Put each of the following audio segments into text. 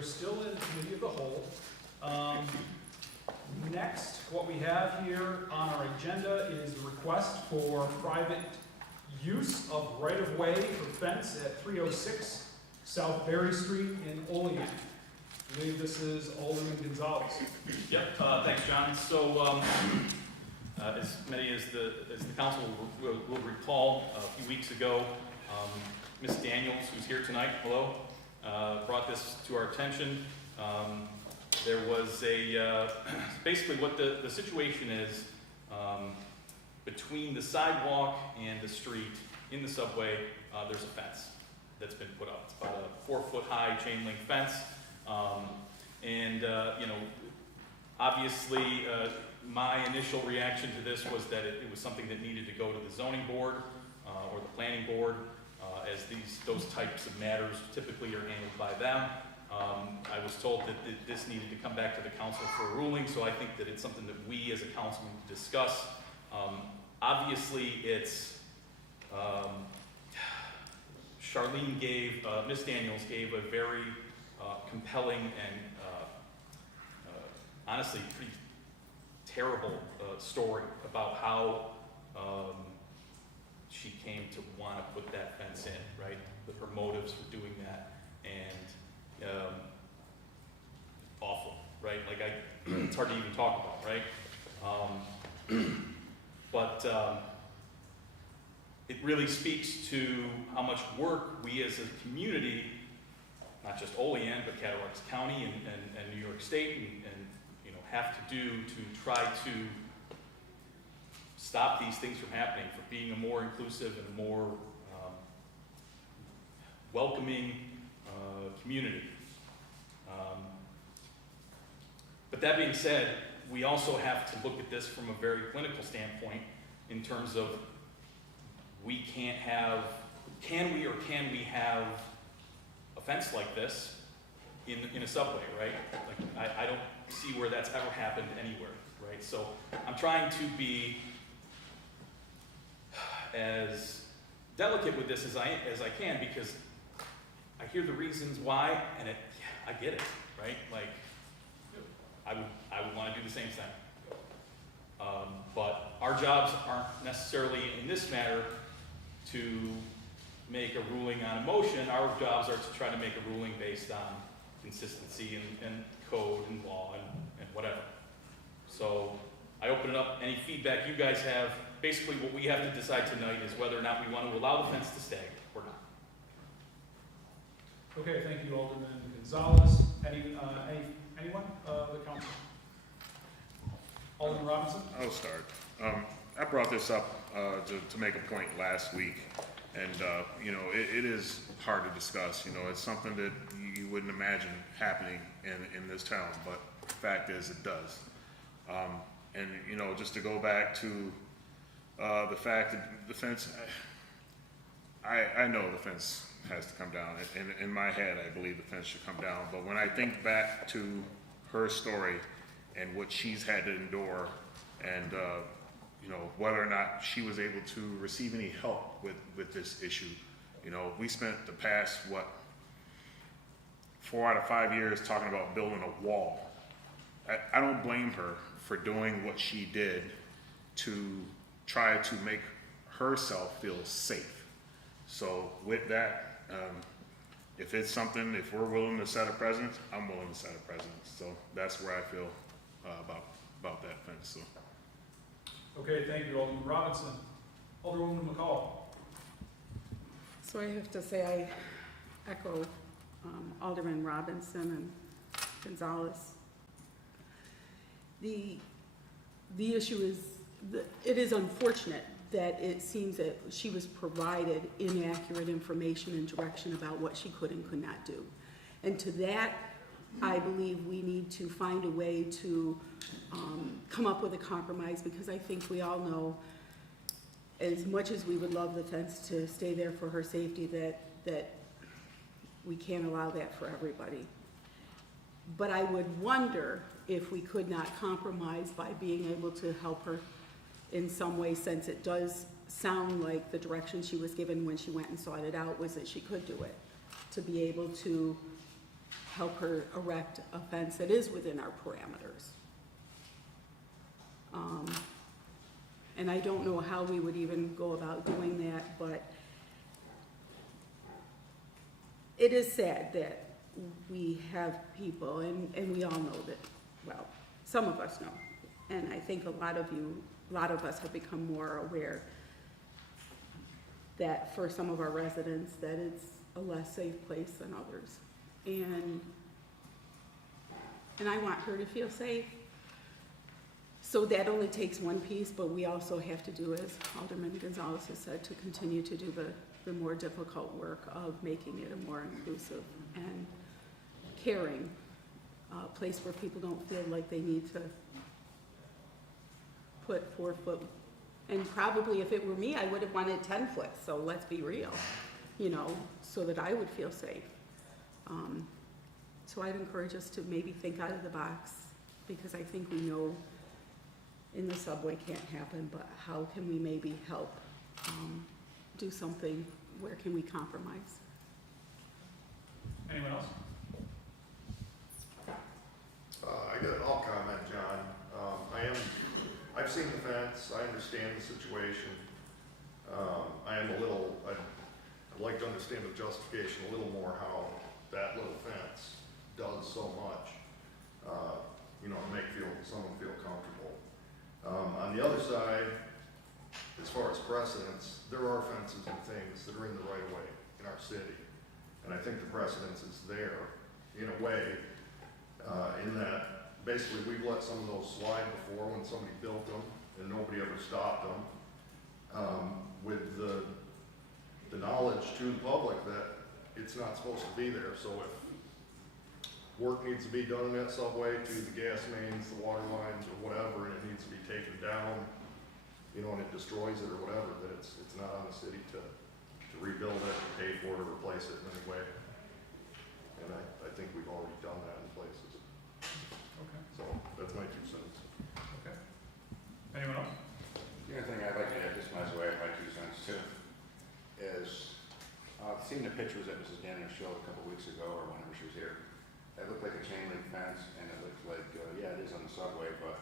are still in committee of the whole. Next, what we have here on our agenda is the request for private use of right-of-way for fence at 306 South Berry Street in Olean. I believe this is Alderman Gonzalez. Yep, thanks, John. So, as many as the council will recall, a few weeks ago, Ms. Daniels, who's here tonight, hello, brought this to our attention. There was basically what the situation is, between the sidewalk and the street in the subway, there's a fence that's been put up. It's about a 4-foot high chain link fence. You know, obviously, my initial reaction to this was that it was something that needed to go to the zoning board or the planning board, as those types of matters typically are handled by them. I was told that this needed to come back to the council for a ruling, so I think that it's something that we as a council need to discuss. Obviously, it's Ms. Daniels gave a very compelling and honestly pretty terrible story about how she came to want to put that fence in, right? With her motives for doing that, and awful, right? Like it's hard to even talk about, right? But it really speaks to how much work we as a community, not just Olean, but Cattaraugus County and New York State, and you know, have to do to try to stop these things from happening, for being a more inclusive and more welcoming community. But that being said, we also have to look at this from a very clinical standpoint in terms of can we have a fence like this in a subway, right? Like I don't see where that's ever happened anywhere, right? So I'm trying to be as delicate with this as I can, because I hear the reasons why, and I get it, right? Like I would want to do the same thing. But our jobs aren't necessarily in this matter to make a ruling on emotion. Our jobs are to try to make a ruling based on consistency and code and law and whatever. So I open it up. Any feedback you guys have, basically what we have to decide tonight is whether or not we want to allow the fence to stay or not. Okay, thank you, Alderman Gonzalez. Anyone? The council. Alderman Robinson? I'll start. I brought this up to make a point last week, and you know, it is hard to discuss. You know, it's something that you wouldn't imagine happening in this town, but the fact is it does. And you know, just to go back to the fact that the fence, I know the fence has to come down. In my head, I believe the fence should come down. But when I think back to her story and what she's had to endure, and you know, whether or not she was able to receive any help with this issue, you know, we spent the past 4 out of 5 years talking about building a wall. I don't blame her for doing what she did to try to make herself feel safe. So with that, if it's something, if we're willing to set a precedent, I'm willing to set a precedent. So that's where I feel about that fence. So. Okay, thank you, Alderman Robinson. Alderwoman McCall. So I have to say I echo Alderman Robinson and Gonzalez. The issue is, it is unfortunate that it seems that she was provided inaccurate information and direction about what she could and could not do. And to that, I believe we need to find a way to come up with a compromise, because I think we all know, as much as we would love the fence to stay there for her safety, that we can't allow that for everybody. But I would wonder if we could not compromise by being able to help her in some way, since it does sound like the direction she was given when she went and sought it out was that she could do it, to be able to help her erect a fence that is within our parameters. And I don't know how we would even go about doing that, but it is sad that we have people, and we all know that, well, some of us know, and I think a lot of us have become more aware that for some of our residents, that it's a less safe place than others. And I want her to feel safe. So that only takes one piece, but we also have to do, as Alderman Gonzalez has said, to continue to do the more difficult work of making it a more inclusive and caring place where people don't feel like they need to put 4 foot. And probably if it were me, I would have wanted 10 foot, so let's be real, so that I would feel safe. So I'd encourage us to maybe think out of the box, because I think we know in the subway can't happen, but how can we maybe help do something? Where can we compromise? Anyone else? I'll comment, John. I've seen the fence, I understand the situation. I'd like to understand the justification a little more, how that little fence does so much, to make someone feel comfortable. On the other side, as far as precedents, there are fences and things that are in the right of way in our city. And I think the precedence is there, in a way, in that basically we've let some of those slide before when somebody built them and nobody ever stopped them, with the knowledge to the public that it's not supposed to be there. So if work needs to be done in that subway to the gas mains, the water lines, or whatever, and it needs to be taken down, and it destroys it or whatever, that it's not on the city to rebuild it, pay for it, or replace it in any way. And I think we've already done that in places. Okay. So that's my 2 cents. Okay. Anyone else? The only thing I'd like to add, just might as well add my 2 cents too, is seeing the pictures that Mrs. Daniel showed a couple weeks ago, or whenever she was here, that looked like a chain link fence, and it looked like, yeah, it is on the subway, but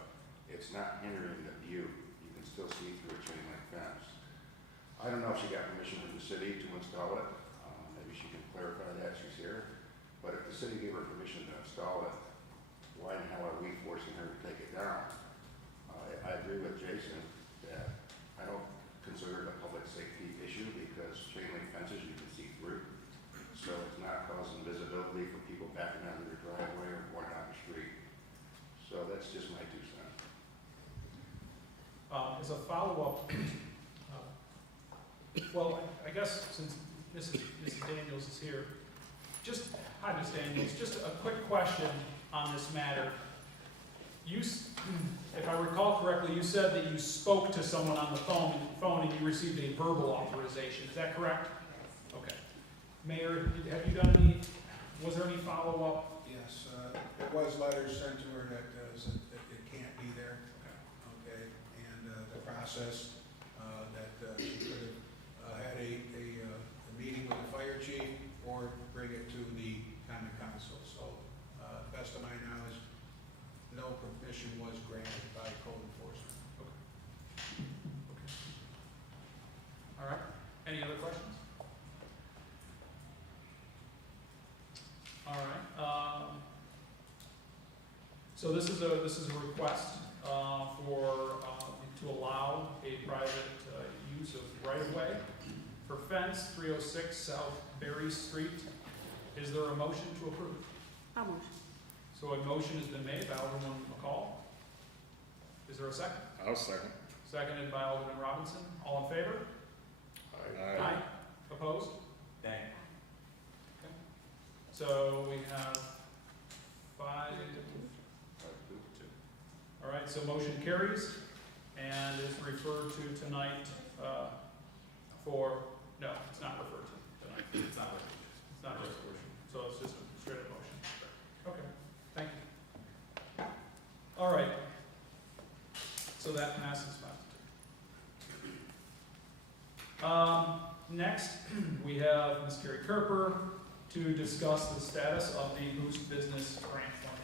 it's not hindering the view. You can still see through a chain link fence. I don't know if she got permission from the city to install it. Maybe she can clarify that, she's here. But if the city gave her permission to install it, why in hell are we forcing her to take it down? I agree with Jason that I don't consider it a public safety issue, because chain link fences you can see through. So it's not causing visibility for people backing out of their driveway or going down the street. So that's just my 2 cents. As a follow-up, well, I guess since Mrs. Daniels is here, hi, Ms. Daniels, just a quick question on this matter. If I recall correctly, you said that you spoke to someone on the phone and you received a verbal authorization. Is that correct? Okay. Mayor, was there any follow-up? Yes, there was letters sent to her that said that it can't be there, okay? And the process that she could have had a meeting with the fire chief or bring it to the common council. So, best of my knowledge, no permission was granted by code enforcement. All right. Any other questions? All right. So this is a request to allow a private use of right-of-way for fence 306 South Berry Street. Is there a motion to approve? I'll motion. So a motion has been made by Alderman McCall. Is there a second? I'll second. Seconded by Alderman Robinson. All in favor? Aye. Opposed? Dang. Okay. So we have 5 to 2. All right, so motion carries and is referred to tonight no, it's not referred to tonight. It's not like It's not a resolution, so it's just a straight up motion. Okay, thank you. All right. So that passes 5 to 2. Next, we have Ms. Carrie Kerper to discuss the status of the Boost Business Grant funding.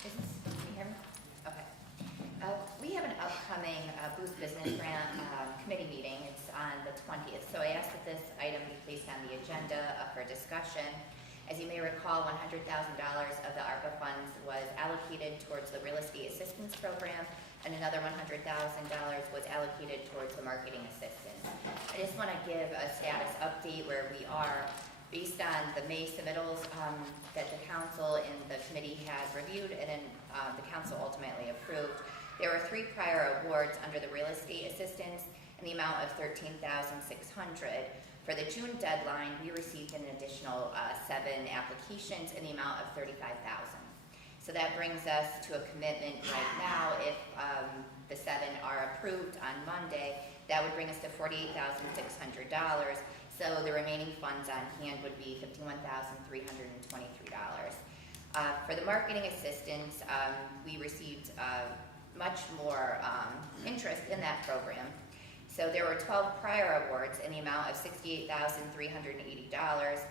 Can you hear me? Okay. We have an upcoming Boost Business Grant committee meeting. It's on the 20th. So I asked that this item be placed on the agenda for discussion. As you may recall, $100,000 of the ARPA funds was allocated towards the real estate assistance program, and another $100,000 was allocated towards the marketing assistance. I just want to give a status update where we are. Based on the May submittals that the council and the committee has reviewed and then the council ultimately approved, there were 3 prior awards under the real estate assistance in the amount of $13,600. For the June deadline, we received an additional 7 applications in the amount of $35,000. So that brings us to a commitment right now. If the 7 are approved on Monday, that would bring us to $48,600. So the remaining funds on hand would be $51,323. For the marketing assistance, we received much more interest in that program. So there were 12 prior awards in the amount of $68,380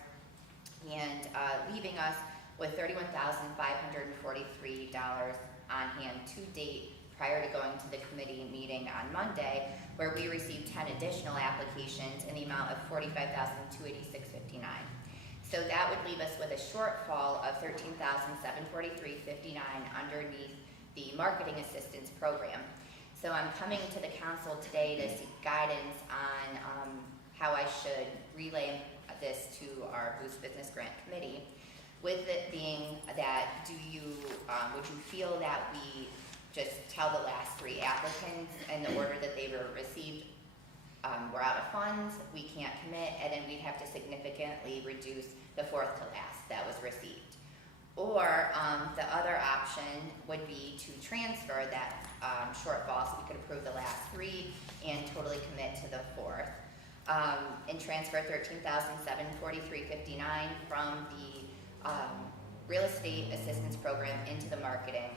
and leaving us with $31,543 on hand to date prior to going to the committee meeting on Monday, where we received 10 additional applications in the amount of $45,286.59. So that would leave us with a shortfall of $13,743.59 underneath the marketing assistance program. So I'm coming to the council today to seek guidance on how I should relay this to our Boost Business Grant Committee. With it being that, would you feel that we just tell the last 3 applicants in the order that they were received, we're out of funds, we can't commit, and then we'd have to significantly reduce the 4th to last that was received? Or the other option would be to transfer that shortfall so we could approve the last 3 and totally commit to the 4th, and transfer $13,743.59 from the real estate assistance program into the marketing.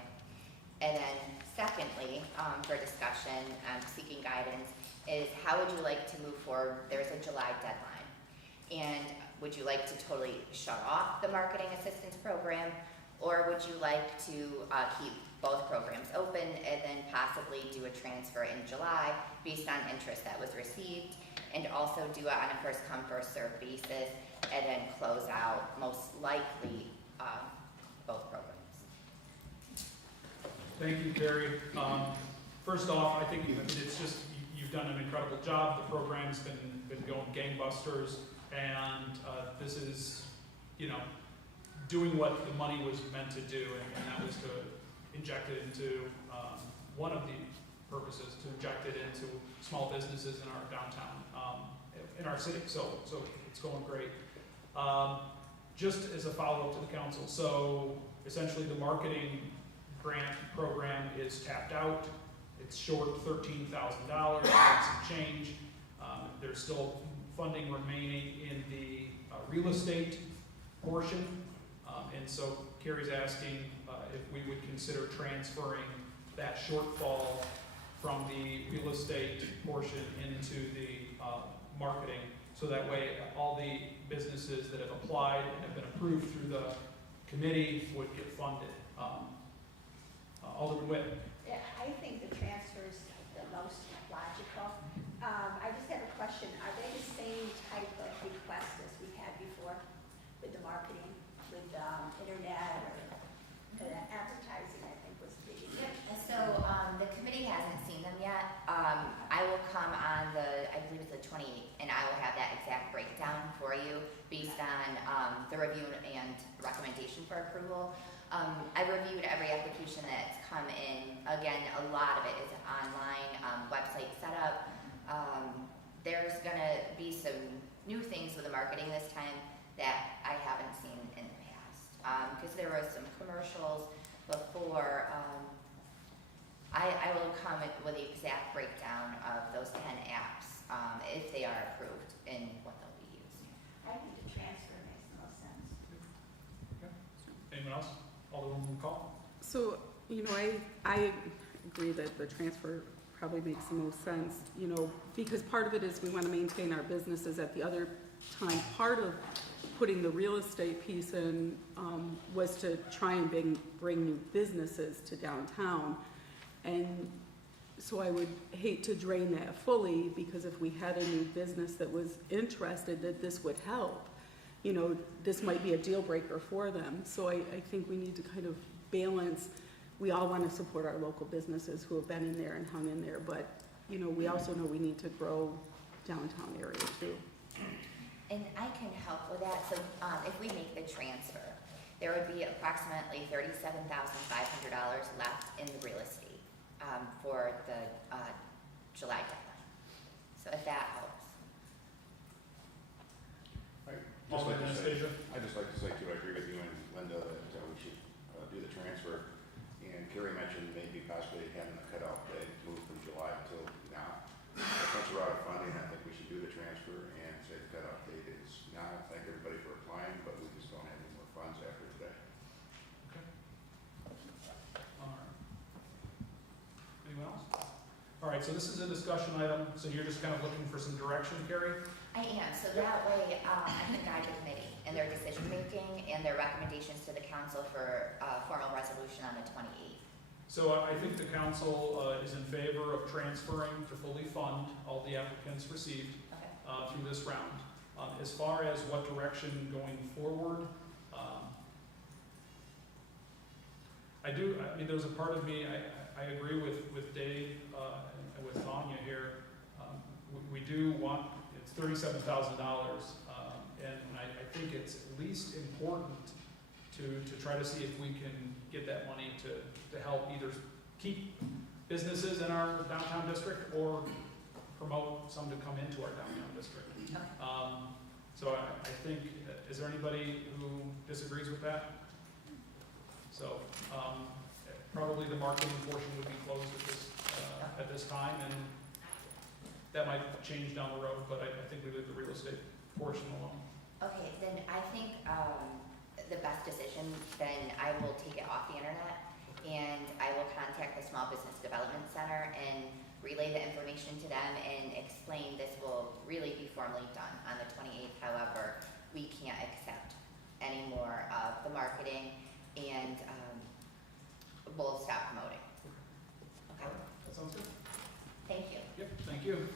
And then secondly, for discussion, seeking guidance, is how would you like to move forward? There's a July deadline. And would you like to totally shut off the marketing assistance program? Or would you like to keep both programs open and then possibly do a transfer in July based on interest that was received, and also do it on a first come, first served basis, and then close out most likely both programs? Thank you, Carrie. First off, I think you've done an incredible job. The program's been going gangbusters, and this is, doing what the money was meant to do, and that was to inject it into one of the purposes, to inject it into small businesses in our downtown, in our city. So it's going great. Just as a follow-up to the council, so essentially the marketing grant program is tapped out. It's short $13,000, some change. There's still funding remaining in the real estate portion. And so Carrie's asking if we would consider transferring that shortfall from the real estate portion into the marketing. So that way all the businesses that have applied and have been approved through the committee would get funded. Alderman Witt. Yeah, I think the transfer is the most logical. I just have a question. Are they the same type of request as we've had before with the marketing, with internet or advertising, I think was big. And so the committee hasn't seen them yet. I will come on I believe it's the 28th, and I will have that exact breakdown for you based on the review and recommendation for approval. I've reviewed every application that's come in. Again, a lot of it is online, website setup. There's gonna be some new things with the marketing this time that I haven't seen in the past. Because there were some commercials before. I will come with the exact breakdown of those 10 apps, if they are approved and what they'll be used. I think the transfer makes the most sense. Anyone else? Alderwoman McCall? So You know, I agree that the transfer probably makes the most sense, you know, because part of it is we want to maintain our businesses. At the other time, part of putting the real estate piece in was to try and bring new businesses to downtown. And so I would hate to drain that fully, because if we had a new business that was interested that this would help, you know, this might be a deal breaker for them. So I think we need to kind of balance. We all want to support our local businesses who have been in there and hung in there, but, you know, we also know we need to grow downtown area too. And I can help with that. So if we make the transfer, there would be approximately $37,500 left in the real estate for the July deadline. So if that helps. Alderman Anastasia? I'd just like to say too, I agree with you and Linda that we should do the transfer. And Carrie mentioned maybe possibly having the cutoff date moved from July until now. But since we're out of funding, I think we should do the transfer and say the cutoff date is now. Thank everybody for applying, but we just don't have any more funds after today. Okay. All right. Anyone else? All right, so this is a discussion item, so you're just kind of looking for some direction, Carrie? I am, so that way I can guide the committee in their decision-making and their recommendations to the council for formal resolution on the 28th. So I think the council is in favor of transferring to fully fund all the applicants received Okay. through this round. As far as what direction going forward, I mean, there's a part of me, I agree with Dave and with Tanya here. We do want, it's $37,000, and I think it's at least important to try to see if we can get that money to help either keep businesses in our downtown district or promote some to come into our downtown district. Okay. So I think, is there anybody who disagrees with that? So probably the marketing portion would be closed at this time, and that might change down the road, but I think we leave the real estate portion alone. Okay, then I think the best decision, then I will take it off the internet and I will contact the Small Business Development Center and relay the information to them and explain this will really be formally done on the 28th. However, we can't accept any more of the marketing and we'll stop promoting. Okay, That sounds good. thank you. Yep, thank you.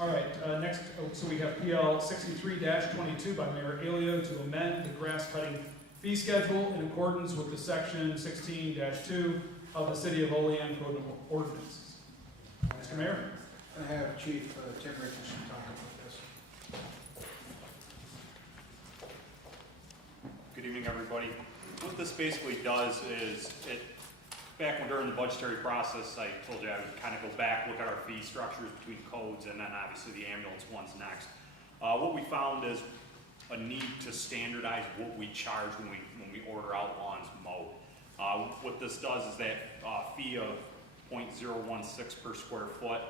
All right, next, so we have PL 63-22 by Mayor Alio to amend the grass cutting fee schedule in accordance with the section 16-2 of the City of Olean Code of Ordinances. Mr. Mayor? I have Chief Tim Richardson talk about this. Good evening, everybody. What this basically does is, back when during the budgetary process, I told you I would kind of go back, look at our fee structures between codes, and then obviously the ambulance one's next. What we found is a need to standardize what we charge when we order out lawns mowed. What this does is that fee of .016 per square foot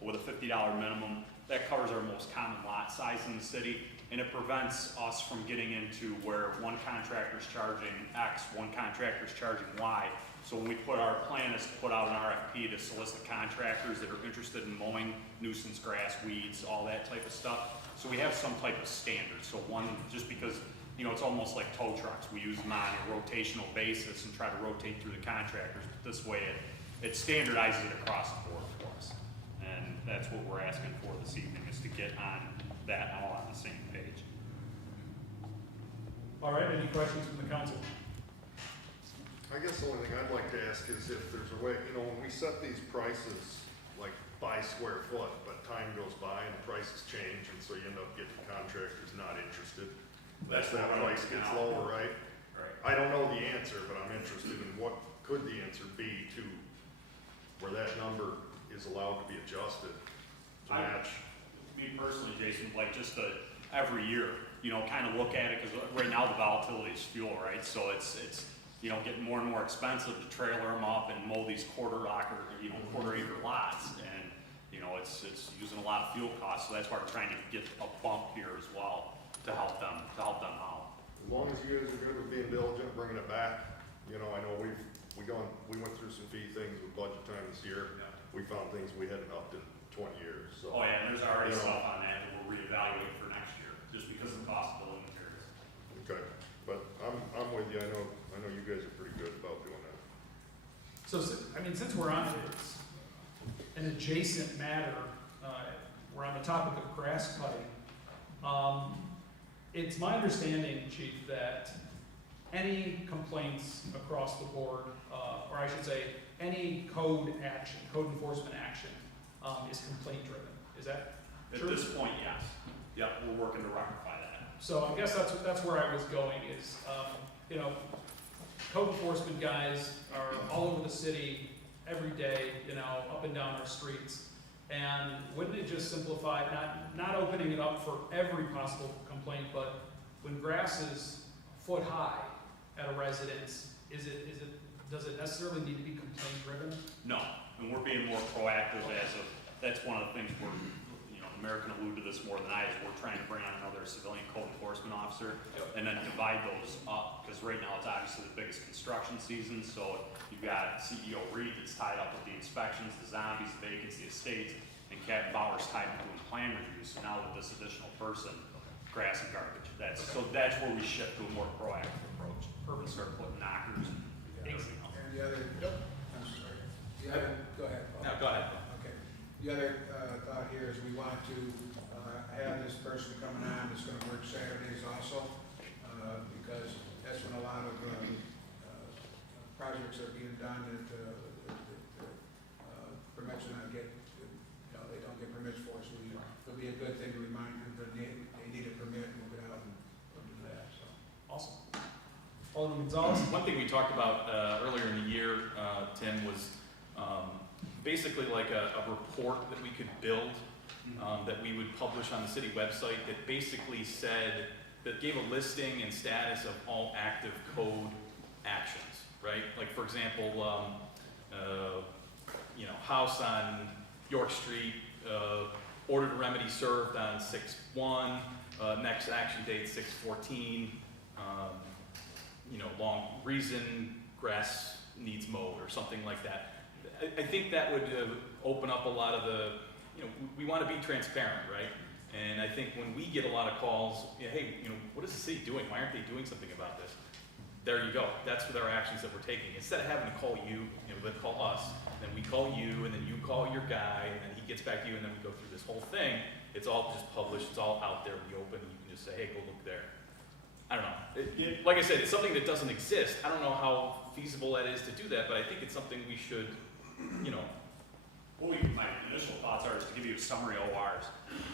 with a $50 minimum, that covers our most common lot size in the city, and it prevents us from getting into where one contractor's charging X, one contractor's charging Y. So when we put our plan is to put out an RFP to solicit contractors that are interested in mowing nuisance grass, weeds, all that type of stuff. So we have some type of standard. So one, just because, you know, it's almost like tow trucks. We use them on a rotational basis and try to rotate through the contractors. But this way it standardizes it across the board for us. And that's what we're asking for this evening, is to get on that all on the same page. All right, any questions from the council? I guess the only thing I'd like to ask is if there's a way, you know, when we set these prices, like by square foot, but time goes by and the prices change, and so you end up getting contractors not interested. That price gets lower, right? Right. I don't know the answer, but I'm interested in what could the answer be to where that number is allowed to be adjusted to match. Me personally, Jason, like just every year, you know, kind of look at it, because right now the volatility is fuel, right? So it's you know, getting more and more expensive to trailer them up and mow these quarter acre lots, and you know, it's using a lot of fuel costs. So that's why we're trying to get a bump here as well to help them out. as long as you guys are good with being diligent, bringing it back, you know, I know we went through some fee things with budget time this year. We found things we hadn't upped in 20 years, so. Oh, yeah, and there's already You know. stuff on that we'll reevaluate for next year, just because of the cost of building materials. Okay, but I'm with you, I know you guys are pretty good about doing that. So, I mean, since we're on it, it's an adjacent matter, we're on the topic of grass cutting. It's my understanding, Chief, that any complaints across the board, or I should say, any code enforcement action, is complaint driven. Is that At true? this point, yes. Yep, we're working to rectify that. So I guess that's where I was going is, you know, code enforcement guys are all over the city every day, you know, up and down our streets. And wouldn't it just simplify, not opening it up for every possible complaint, but when grass is foot high at a residence, does it necessarily need to be complaint driven? No, and we're being more proactive that's one of the things we're, you know, the mayor can allude to this more than I, is we're trying to bring on another civilian code enforcement officer and then divide those up, because right now it's obviously the biggest construction season, so you've got CEO Reed that's tied up with the inspections, the zombies, the vacancy estates, and Captain Bauer's tied into doing plan reviews, so now with this additional person, grass and garbage, that's where we shift to a more proactive approach. And start putting knockers and everything else. And the other, I'm sorry, the other, go ahead, Paul. No, go ahead. Okay. The other thought here is we want to have this person coming on that's gonna work Saturdays also, because that's when a lot of projects are being done that permits are not get, you know, they don't get permits for, so it'll be a good thing to remind them that they need a permit and we'll get out and do that, so. Awesome. Alderman Gonzalez? One thing we talked about earlier in the year, Tim, was basically like a report that we could build, that we would publish on the city website that basically said, that gave a listing and status of all active code actions, right? Like, for example, you know, house on York Street, ordered remedy served on 6/1, next action date 6/14, you know, long reason grass needs mowed or something like that. I think that would open up a lot of the, you know, we want to be transparent, right? And I think when we get a lot of calls, hey, you know, what is the city doing? Why aren't they doing something about this? There you go. That's what our actions that we're taking. Instead of having to call you, you know, then call us, then we call you, and then you call your guy, and then he gets back to you, and then we go through this whole thing. It's all just published. It's all out there in the open. You can just say, hey, go look there. I don't know. Like I said, it's something that doesn't exist. I don't know how feasible that is to do that, but I think it's something we should, you know. Well, my initial thoughts are is to give you a summary ORs,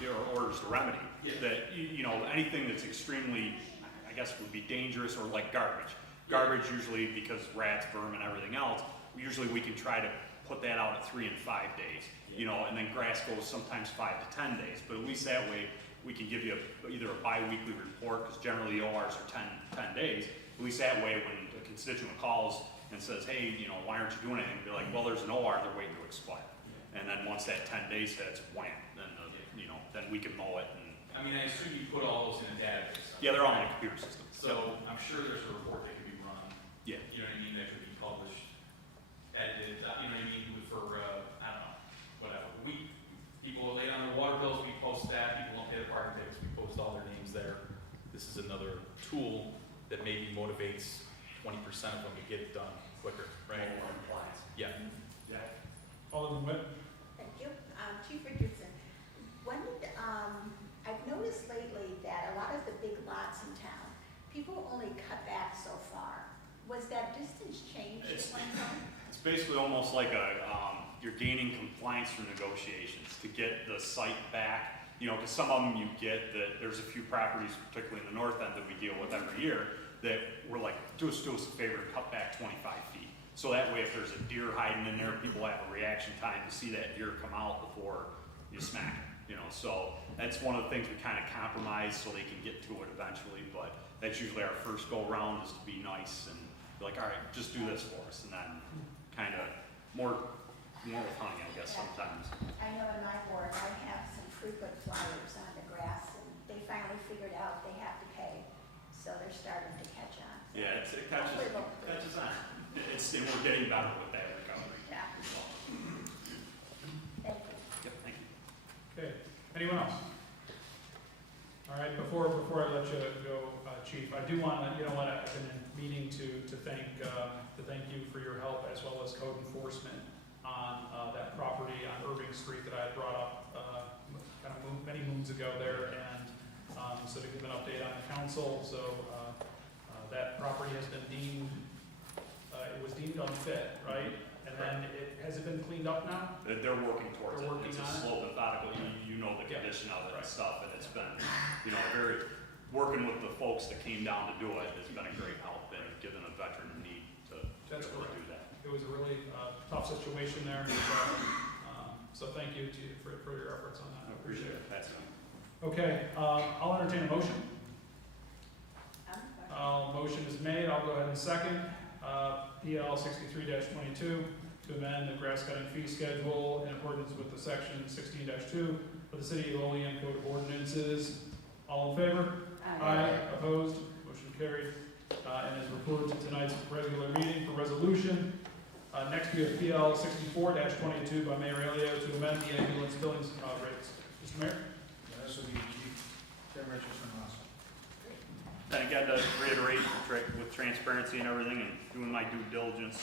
or orders to remedy. Yeah. That, you know, anything that's extremely, I guess would be dangerous, or like garbage. Garbage usually, because rats, vermin, everything else, usually we can try to put that out at 3 and 5 days. You know, and then grass goes sometimes 5 to 10 days, but at least that way we can give you either a bi-weekly report, because generally the ORs are 10 days. At least that way when a constituent calls and says, hey, you know, why aren't you doing anything? Be like, well, there's an OR, they're waiting to expire. And then once that 10 days hits, wham, then you know, then we can mow it. And I mean, I assume you put all those in a database. yeah, they're all in a computer system. So I'm sure there's a report that can be run. Yeah. You know what I mean? That could be published, edited. You know what I mean? For I don't know, whatever. People lay on their water bills. We post that. People don't pay their parking tickets. We post all their names there. This is another tool that maybe motivates 20% of them to get it done quicker, right? More compliance. Yeah. Yeah. Alderman Witt? Thank you. Chief Richardson, I've noticed lately that a lot of the big lots in town, people only cut back so far. Was that distance changed at one time? It's basically almost like you're gaining compliance through negotiations to get the site back. You know, because some of them you get that there's a few properties, particularly in the north end, that we deal with every year, that we're like, do us a favor and cut back 25 feet. So that way, if there's a deer hiding in there, people have a reaction time to see that deer come out before you smack it. You know, so that's one of the things we kind of compromise so they can get to it eventually. But that's usually our first go round, is to be nice and be like, all right, just do this for us, and then kind of more with honey, I guess, sometimes. I know in my ward, I have some frequent flyers on the grass, and they finally figured out they have to pay, so they're starting Yeah, it catches on. And we're getting better with that recovery. Yeah. So, Thank you. yep, thank you. Okay, anyone else? All right, before I let you go, Chief, I do want to, I've been meaning to thank you for your help as well as code enforcement on that property on Irving Street that I had brought up many moons ago there, and so to give an update on the council, so that property has been deemed, it was deemed unfit, right? And then has it been cleaned up now? They're working towards They're it. working It's a on it? slow, methodical, you know the Yeah. condition of it Right. and stuff, and it's been, very, working with the folks that came down to do it has been a great help in giving a veteran a need to be That's able to correct. do that. It was a really tough situation there, so thank you to you for your efforts on that. I appreciate it. That's it. Okay, I'll entertain a motion. Motion is made, I'll go ahead and second. PL 63-22 to amend the grass cutting fee schedule in accordance with the section 16-2 of the City of Olean Code of Ordinances. All in favor? Opposed? Motion carried. And is referred to tonight's regular meeting for resolution. Next we have PL 64-22 by Mayor Elio to amend the ambulance billing rates. Mr. Mayor? This will be Chief Tim Richardson also. And again, to reiterate, with transparency and everything, and doing my due diligence,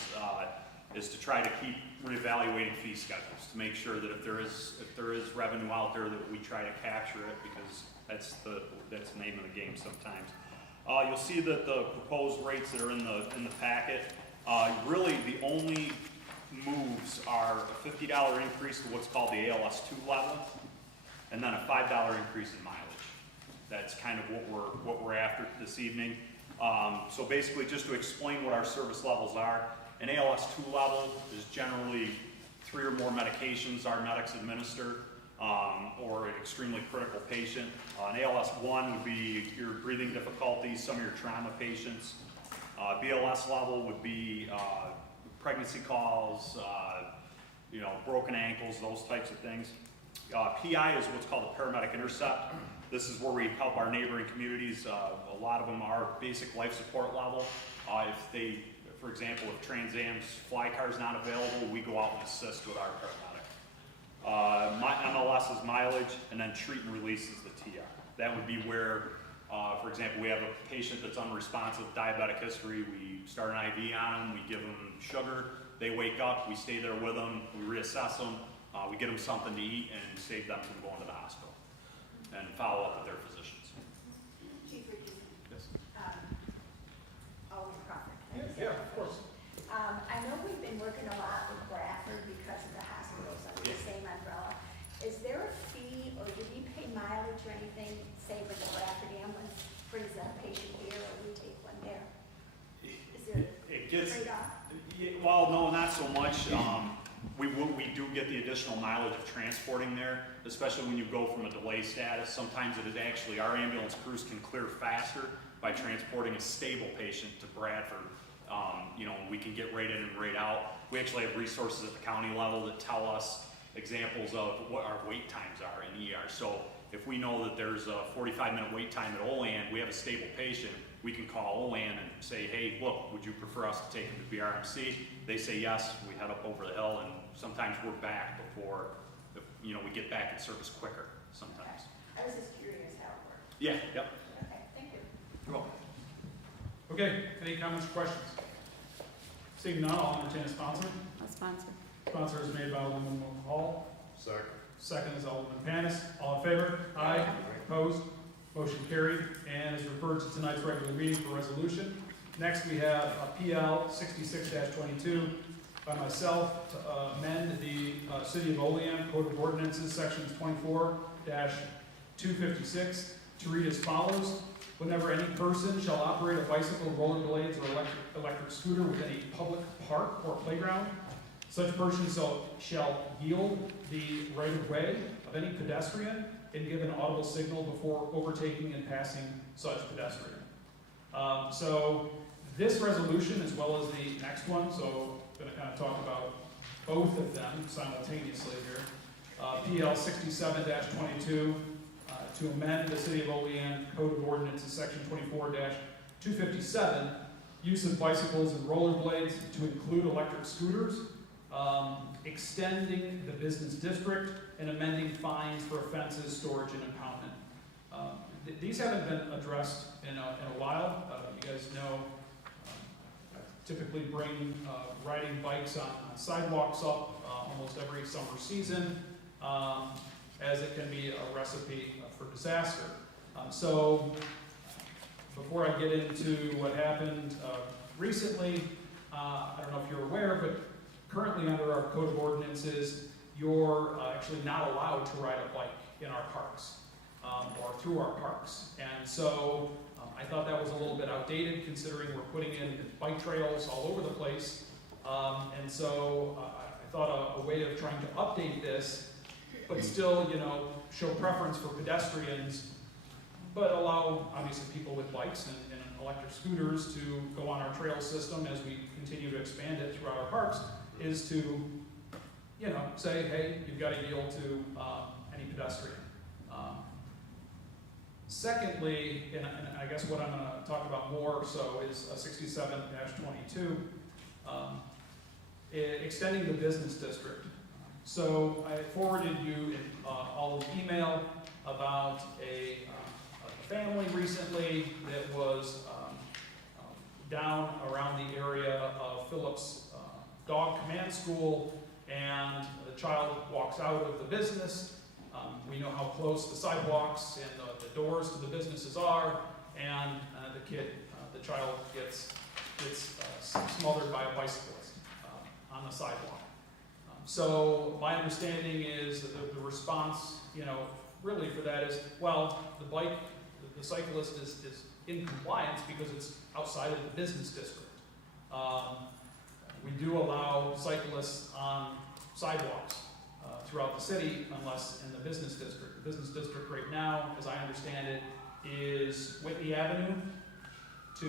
is to try to keep reevaluating fee schedules, to make sure that if there is revenue out there, that we try to capture it, because that's the name of the game sometimes. You'll see that the proposed rates that are in the packet, really the only moves are a $50 increase to what's called the ALS 2 level, and then a $5 increase in mileage. That's kind of what we're after this evening. So basically, just to explain what our service levels are, an ALS 2 level is generally 3 or more medications our medics administer, or an extremely critical patient. An ALS 1 would be your breathing difficulties, some of your trauma patients. BLS level would be pregnancy calls, broken ankles, those types of things. PI is what's called a paramedic intercept. This is where we help our neighboring communities. A lot of them are basic life support level. For example, if Trans Am's fly car is not available, we go out and assist with our paramedic. My MLS is mileage, and then treat and release is the TR. That would be where, for example, we have a patient that's unresponsive, diabetic history. We start an IV on them, we give them sugar. They wake up, we stay there with them, we reassess them, we get them something to eat, and save them from going to the hospital, and follow up with their physicians. Chief Richardson. Yes. Always Crawford. Yeah, of course. I know we've been working a lot with Bradford because of the hospitals under the same umbrella. Is there a fee, or do we pay mileage or anything, say when the Bradford ambulance brings a patient here, or we take one there? Is there It a gets, trade-off? well, no, not so much. We do get the additional mileage of transporting there, especially when you go from a delay status. Sometimes it is actually, our ambulance crews can clear faster by transporting a stable patient to Bradford. We can get rate in and rate out. We actually have resources at the county level that tell us examples of what our wait times are in ER. So if we know that there's a 45-minute wait time at Olean, we have a stable patient, we can call Olean and say, hey, look, would you prefer us to take him to BRMC? They say yes, we head up over the hill, and sometimes we're back before, we get back in service quicker sometimes. I was just curious how it worked. Yeah, yep. Okay, thank you. You're welcome. Okay, any comments or questions? Seeing none, I'll entertain a sponsor. A sponsor. Sponsor is made by Alderman Hall. Second. Second is Alderman Panis. All in favor? Aye. Opposed? Motion carried and is referred to tonight's regular meeting for resolution. Next, we have PL 66-22 by myself to amend the City of Olean Code of Ordinances, sections 24-256 to read as follows. Whenever any person shall operate a bicycle, rollerblades, or electric scooter within a public park or playground, such person shall yield the right-of-way of any pedestrian and give an audible signal before overtaking and passing such pedestrian. So this resolution, as well as the next one, so I'm going to kind of talk about both of them simultaneously here. PL 67-22 to amend the City of Olean Code of Ordinances, section 24-257 use of bicycles and rollerblades to include electric scooters, extending the business district, and amending fines for offenses, storage, and impoundment. These haven't been addressed in a while. You guys know, I typically bring riding bikes on sidewalks up almost every summer season, as it can be a recipe for disaster. So before I get into what happened recently, I don't know if you're aware, but currently under our code of ordinances, you're actually not allowed to ride a bike in our parks or through our parks. And so I thought that was a little bit outdated, considering we're putting in bike trails all over the place. And so I thought a way of trying to update this, but still, show preference for pedestrians, but allow, obviously, people with bikes and electric scooters to go on our trail system as we continue to expand it throughout our parks, is to, say, hey, you've got to yield to any pedestrian. Secondly, and I guess what I'm going to talk about more so is 67-22, extending the business district. So I forwarded you all an email about a family recently that was down around the area of Phillips Dog Command School, and the child walks out of the business. We know how close the sidewalks and the doors to the businesses are, and the child gets smothered by a bicyclist on the sidewalk. So my understanding is that the response, really for that is, well, the cyclist is in compliance because it's outside of the business district. We do allow cyclists on sidewalks throughout the city, unless in the business district. The business district right now, as I understand it, is Whitney Avenue to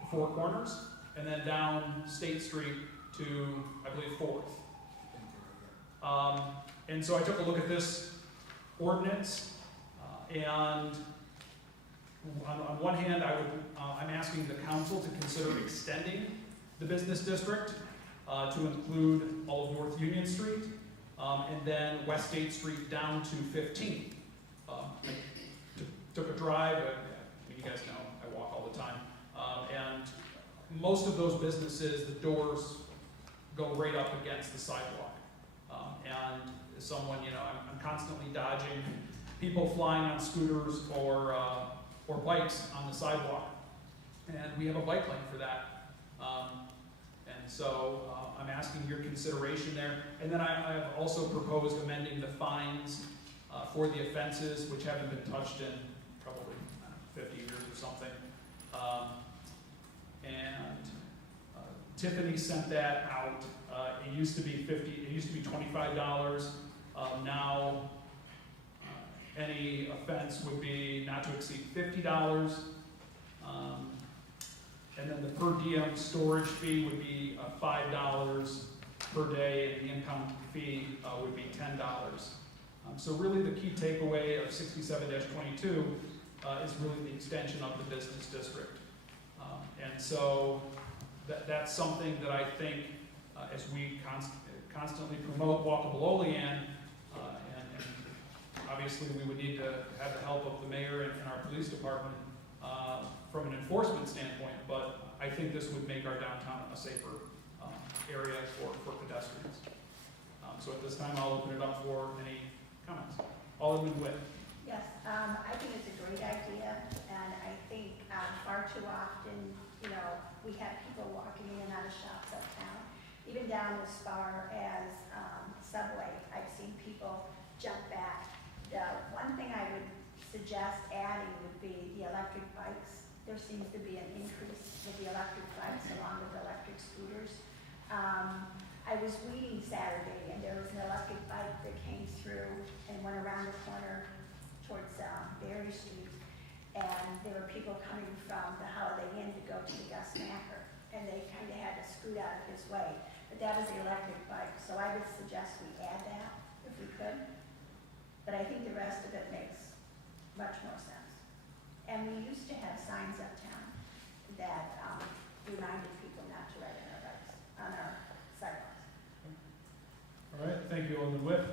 the Four Corners, and then down State Street to, I believe, 4th. And so I took a look at this ordinance, and on one hand, I'm asking the council to consider extending the business district to include all of North Union Street, and then West State Street down to 15. Took a drive, you guys know I walk all the time, and most of those businesses, the doors go right up against the sidewalk. And as someone, I'm constantly dodging people flying on scooters or bikes on the sidewalk. And we have a bike lane for that. And so I'm asking your consideration there. And then I have also proposed amending the fines for the offenses, which haven't been touched in probably 50 years or something. Tiffany sent that out. It used to be $25. Now any offense would be not to exceed $50. And then the per diem storage fee would be $5 per day, and the impound fee would be $10. So really the key takeaway of 67-22 is really the extension of the business district. And so that's something that I think, as we constantly promote walkable Olean, and obviously we would need to have the help of the mayor and our police department from an enforcement standpoint, but I think this would make our downtown a safer area for pedestrians. So at this time, I'll open it up for any comments. Alderman Witt. Yes, I think it's a great idea, and I think far too often, we have people walking in and out of shops uptown, even down as far as Subway. I've seen people jump back. The one thing I would suggest adding would be the electric bikes. There seems to be an increase with the electric bikes along with electric scooters. I was weeding Saturday, and there was an electric bike that came through and went around the corner towards Berry Street, and there were people coming from the Holiday Inn to go to the Gus Macker, and they kind of had to scoot out of his way. But that was the electric bike, so I would suggest we add that if we could. But I think the rest of it makes much more sense. And we used to have signs uptown that Thank you, Alderman Witt.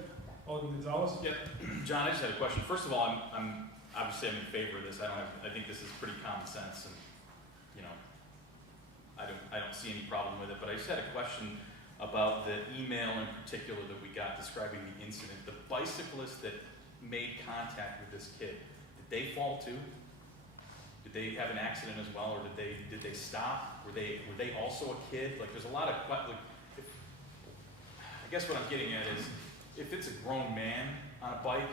Alderman Gonzalez? Yeah, John, I just had a question. First of all, I'm obviously I'm in favor of this. I think this is pretty common sense, and you know, I don't see any problem with it. But I just had a question about the email in particular that we got describing the incident. The bicyclist that made contact with this kid, did they fall too? Did they have an accident as well, or did they stop? Were they also a kid? Like, there's a lot of I guess what I'm getting at is, if it's a grown man on a bike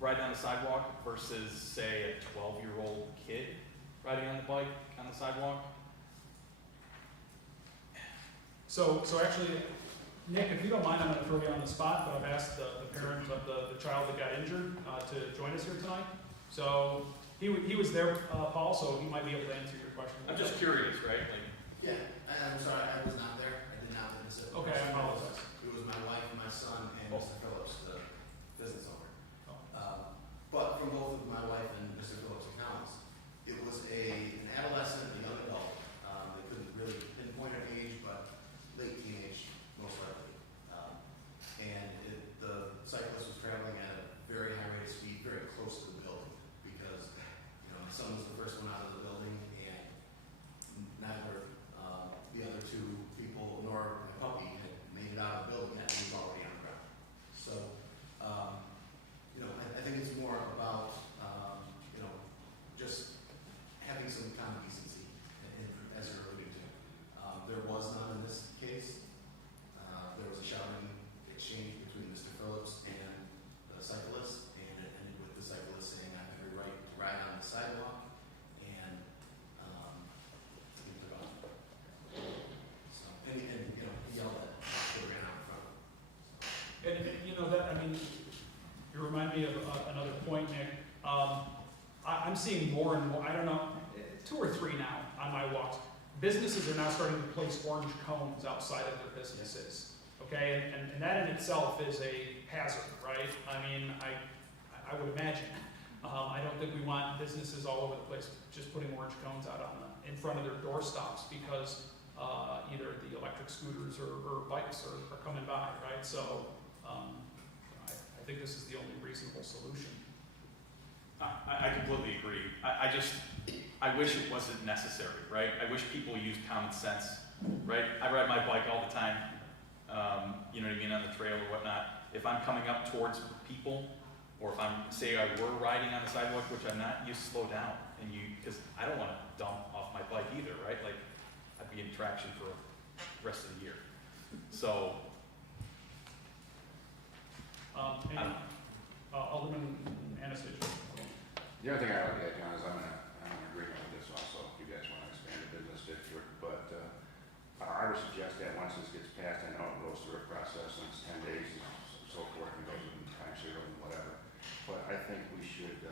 riding on the sidewalk versus, say, a 12-year-old kid riding on the bike on the sidewalk. So actually, Nick, if you don't mind, I'm gonna throw you on the spot, but I've asked the parent of the child that got injured to join us here tonight. So he was there, Paul, so he might be able to answer your question. I'm just curious, right? Like, Yeah, I'm sorry, I was not there, I did not witness it. Okay, I apologize. It was my wife, my son, and Oh. Mr. Phillips, the business owner. Oh. But from both of my wife and Mr. Phillips' accounts, it was an adolescent, a young adult. They couldn't really pinpoint an age, but late teenage, most likely. The cyclist was traveling at a very high rate of speed, very close to the building, because, the son was the first one out of the building, and neither the other two people nor my puppy had made it out of the building yet, and he was already on the ground. So, I think it's more about, just having some common decency, as you're alluding to. There was none in this case. There was a shouting exchange between Mr. Phillips and the cyclist, and it ended with the cyclist saying, "I have every right to ride on the sidewalk," and he took off. So, and he yelled at the ran out in front of him. You remind me of another point, Nick. I'm seeing more and more, I don't know, 2 or 3 now on my walks. Businesses are now starting to place orange cones outside of their businesses, okay? And that in itself is a hazard, right? I mean, I would imagine. I don't think we want businesses all over the place just putting orange cones out in front of their doorstops because either the electric scooters or bikes are coming by, right? So I think this is the only reasonable solution. I completely agree. I wish it wasn't necessary, right? I wish people used common sense, right? I ride my bike all the time, you know what I mean, on the trail or whatnot. If I'm coming up towards people, or if say I were riding on the sidewalk, which I'm not, you slow down, because I don't want to dump off my bike either, right? Like, I'd be in traction for the rest of the year. So, Alderman Anastasia. The other thing I would add, John, is I'm in agreement with this also, if you guys want to expand the business district, but I would suggest that once this gets passed, I know it goes through a process, and it's 10 days and so forth, and goes in time zero and whatever, but I think we should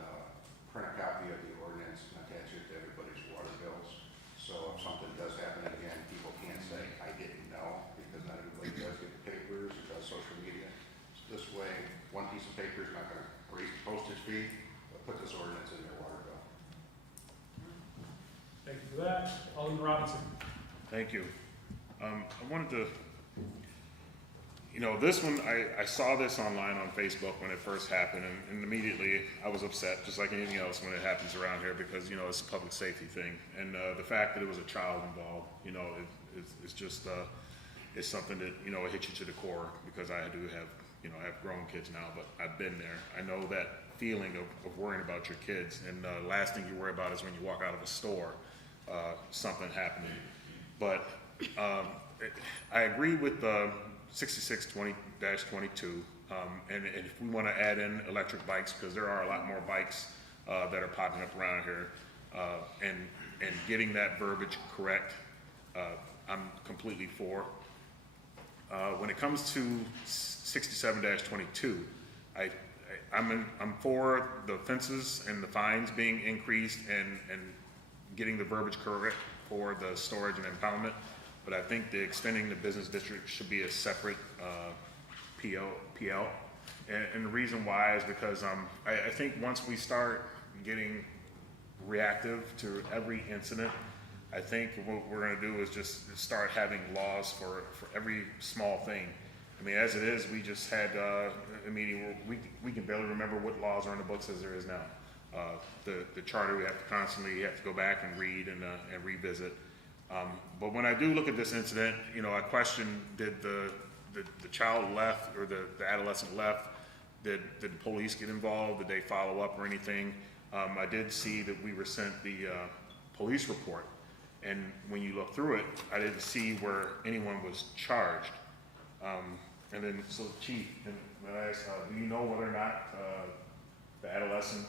print a copy of the ordinance and attach it to everybody's water bills, so if something does happen again, people can't say, I didn't know, because not everybody does get the papers, or does social media. So this way, one piece of paper is not going to raise the postage fee, but put this ordinance in their water bill. Thank you for that. Alderman Robinson. Thank you. I wanted to, this one, I saw this online on Facebook when it first happened, and immediately I was upset, just like anything else when it happens around here, because, it's a public safety thing. And the fact that it was a child involved, it's just, it's something that, it hits you to the core, because I do have, I have grown kids now, but I've been there. I know that feeling of worrying about your kids, and the last thing you worry about is when you walk out of a store, something happening. But I agree with 6620-22, and if we want to add in electric bikes, because there are a lot more bikes that are popping up around here, and getting that verbiage correct, I'm completely for. When it comes to 67-22, I'm for the fences and the fines being increased and getting the verbiage correct for the storage and impoundment, but I think the extending the business district should be a separate PL. And the reason why is because I think once we start getting reactive to every incident, I think what we're going to do is just start having laws for every small thing. I mean, as it is, we just had a meeting where we can barely remember what laws are on the books as there is now. The charter, we have to constantly have to go back and read and revisit. But when I do look at this incident, you know, I question, did the child left, or the adolescent left, did the police get involved? Did they follow up or anything? I did see that we were sent the police report, and when you look through it, I didn't see where anyone was charged. And then, so Chief, and I asked, do you know whether or not the adolescent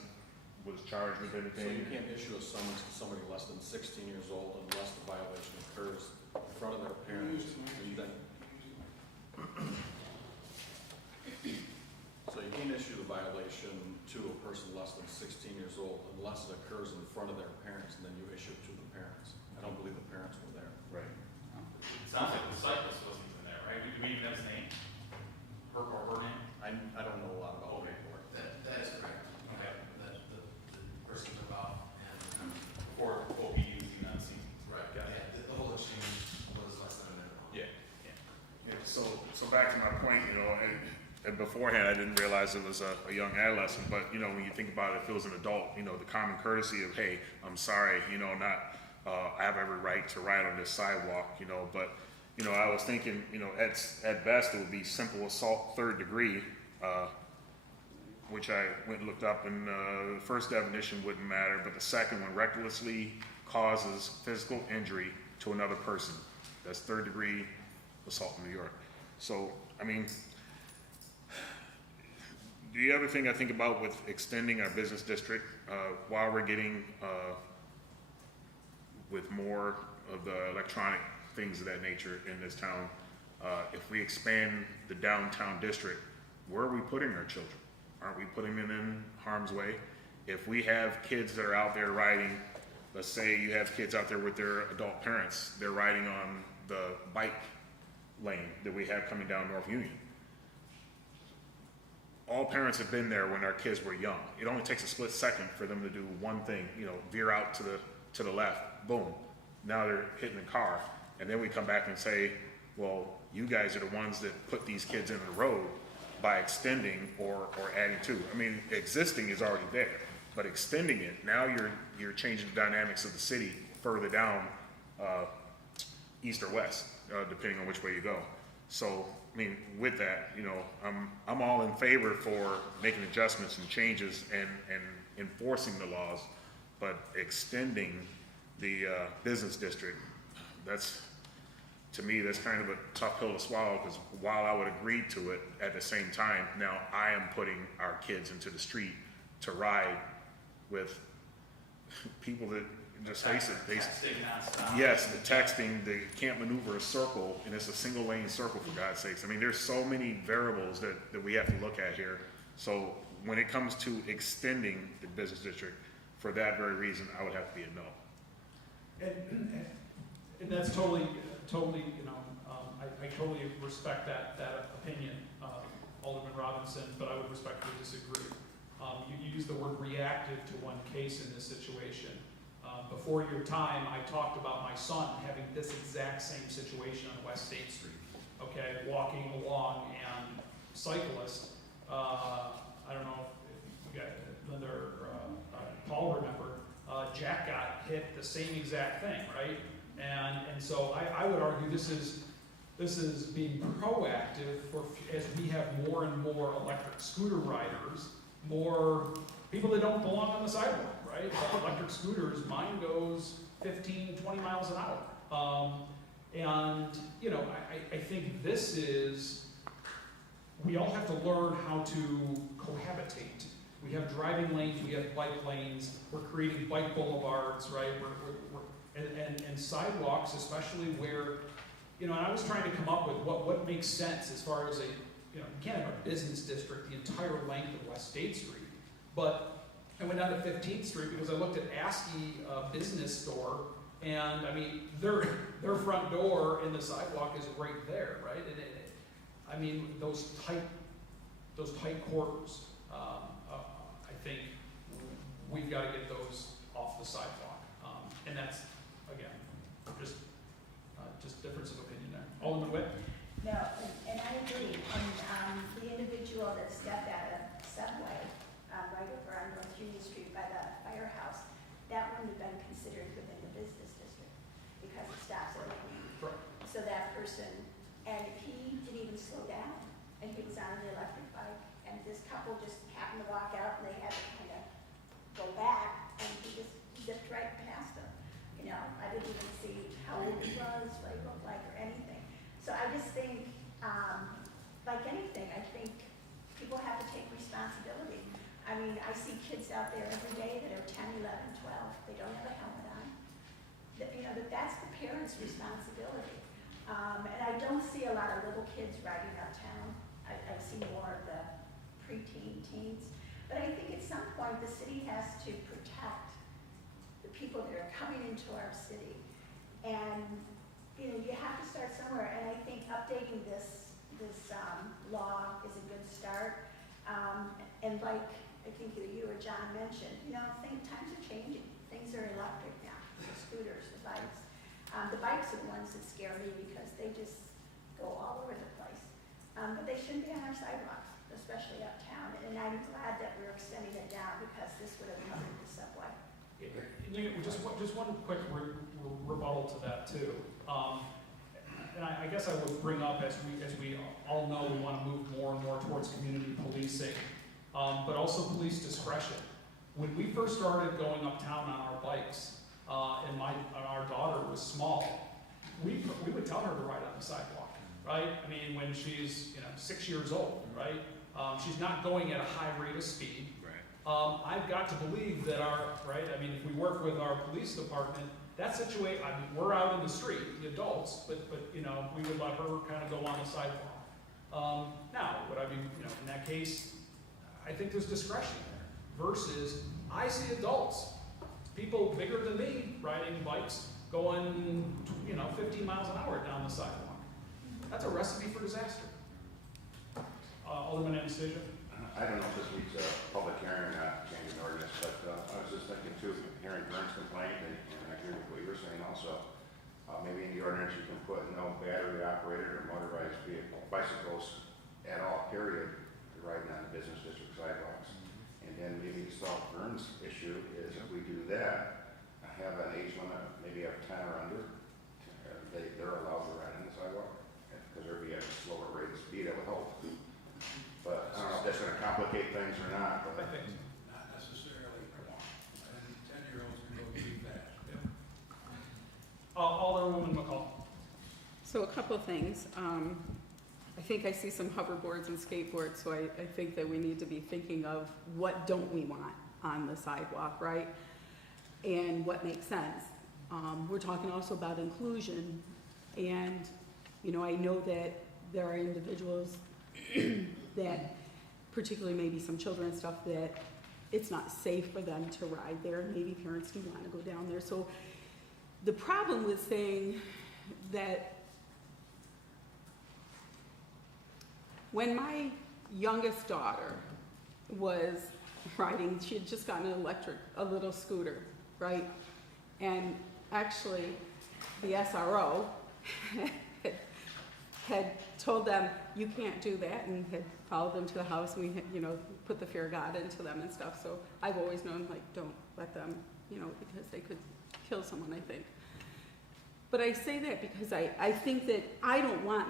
was charged with anything? So you can't issue a summons to somebody less than 16 years old unless the violation occurs in front of their parents. And then, so you can't issue the violation to a person less than 16 years old unless it occurs in front of their parents, and then you issue it to the parents. I don't believe the parents were there. Right. It sounds like the cyclist wasn't even there, right? Do we even have his name? Her name? I don't know a lot about Okay. paperwork. That is correct. Okay. That the person involved and, Or OPD was even on scene? right, Got it. yeah, the whole exchange was less than a minute long. Yeah. Yeah, so back to my point, you know, and beforehand, I didn't realize it was a young adolescent, but, you know, when you think about it, if it was an adult, you know, the common courtesy of, hey, I'm sorry, you know, I have every right to ride on this sidewalk, you know, but, you know, I was thinking, you know, at best, it would be simple assault, 3rd degree, which I went and looked up, and the first definition wouldn't matter, but the second one, recklessly causes physical injury to another person. That's 3rd degree assault in New York. So, I mean, the other thing I think about with extending our business district, while we're getting with more of the electronic things of that nature in this town, if we expand the downtown district, where are we putting our children? Aren't we putting them in harm's way? If we have kids that are out there riding, let's say you have kids out there with their adult parents, they're riding on the bike lane that we have coming down North Union. All parents have been there when our kids were young. It only takes a split second for them to do one thing, you know, veer out to the left, boom. Now they're hitting the car. And then we come back and say, well, you guys are the ones that put these kids in the road by extending or adding to. I mean, existing is already there, but extending it, now you're changing the dynamics of the city further down, east or west, depending on which way you go. So, I mean, with that, you know, I'm all in favor for making adjustments and changes and enforcing the laws, but extending the business district, that's, to me, that's kind of a tough pill to swallow, because while I would agree to it, at the same time, now I am putting our kids into the street to ride with people that, just face it, they, Texting nonstop. yes, the texting, they can't maneuver a circle, and it's a single lane circle, for God's sakes. I mean, there's so many variables that we have to look at here. So when it comes to extending the business district, for that very reason, I would have to be a no. And that's totally, you know, I totally respect that opinion, Alderman Robinson, but I would respectfully disagree. You use the word reactive to one case in this situation. Before your time, I talked about my son having this exact same situation on West State Street, okay, walking along, and cyclist, I don't know if you got Linda or Paul remember, Jack got hit the same exact thing, right? And so I would argue this is being proactive for, as we have more and more electric scooter riders, more people that don't belong on the sidewalk, right? Electric scooters, mine goes 15, 20 miles an hour. And, you know, I think this is, we all have to learn how to cohabitate. We have driving lanes, we have bike lanes, we're creating bike boulevards, right? And sidewalks, especially where, you know, and I was trying to come up with what makes sense as far as you can't have a business district the entire length of West State Street. But I went down to 15th Street because I looked at ASCII business store, and I mean, their front door in the sidewalk is right there, right? And I mean, those tight quarters, I think we've got to get those off the sidewalk. And that's, again, just difference of opinion there. Alderman Witt? No, and I agree. because it stops at Olean. Correct. So that person, and he didn't even slow down, and he was on the electric bike, and this couple just happened to walk out, and they had to kind of go back, and he just zipped right past them. You know, I didn't even see how old he was, what he looked like, or anything. So I just think, like anything, I think people have to take responsibility. I mean, I see kids out there every day that are 10, 11, 12, they don't have a helmet on. That, you know, that's the parents' responsibility. And I don't see a lot of little kids riding uptown. I see more of the preteen, teens. But I think at some point, the city has to protect the people that are coming into our city. And, you know, you have to start somewhere. And I think updating this law is a good start. And like, I think either you or John mentioned, you know, times are changing. Things are electric now, the scooters, the bikes. The bikes are the ones that scare me because they just go all over the place. But they shouldn't be on our sidewalks, especially uptown. And I'm glad that we're extending it down because this would have covered the subway. Just one quick rebuttal to that too. And I guess I would bring up, as we all know, we want to move more and more towards community policing, but also police discretion. When we first started going uptown on our bikes, and our daughter was small, we would tell her to ride on the sidewalk, right? I mean, when she's 6 years old, right? She's not going at a high rate of speed. Right. I've got to believe that I mean, if we work with our police department, that situation, I mean, we're out in the street, the adults, but we would let her kind of go on the sidewalk. Now, would I be, in that case, I think there's discretion there, versus I see adults, people bigger than me, riding bikes, going, 15 miles an hour down the sidewalk. That's a recipe for disaster. Alderman Anastasia? I don't know if this week's a public hearing or not, changing ordinance, but I was just thinking too, hearing Vern's complaint, and I agree with what you were saying also. Maybe in the ordinance you can put no battery operated or motorized bicycles at all, period, riding on the business district sidewalks. And then maybe solve Vern's issue is if we do that, have an age limit, maybe of 10 or under, they're allowed to ride on the sidewalk, because they'll be at a slower rate of speed, I would hope. But I don't know if that's gonna complicate things or not, but I think so. Not necessarily. And 10-year-olds can go too fast. Alderwoman McCall. So a couple of things. I think I see some hoverboards and skateboards, so I think that we need to be thinking of what don't we want on the sidewalk, right? And what makes sense. We're talking also about inclusion, and, I know that there are individuals that, particularly maybe some children and stuff, that it's not safe for them to ride there, and maybe parents do want to go down there. So the problem with saying that, when my youngest daughter was riding, she had just gotten a little scooter, right? And actually, the SRO had told them, you can't do that, and had followed them to the house, and we had, put the fear of God into them and stuff. So I've always known, don't let them, because they could kill someone, I think. But I say that because I think that I don't want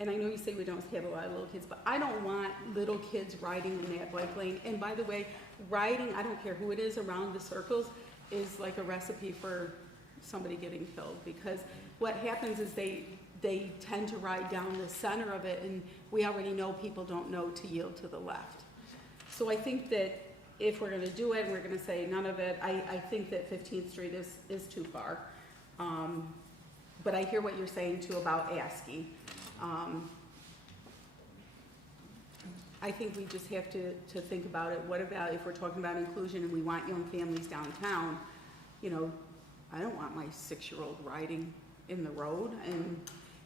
and I know you say we don't have a lot of little kids, but I don't want little kids riding in that bike lane. And by the way, riding, I don't care who it is, around the circles is like a recipe for somebody getting killed, because what happens is they tend to ride down the center of it, and we already know people don't know to yield to the left. So I think that if we're gonna do it, and we're gonna say none of it, I think that 15th Street is too far. But I hear what you're saying too about ASCII. I think we just have to think about it. What about if we're talking about inclusion and we want young families downtown? I don't want my 6-year-old riding in the road, and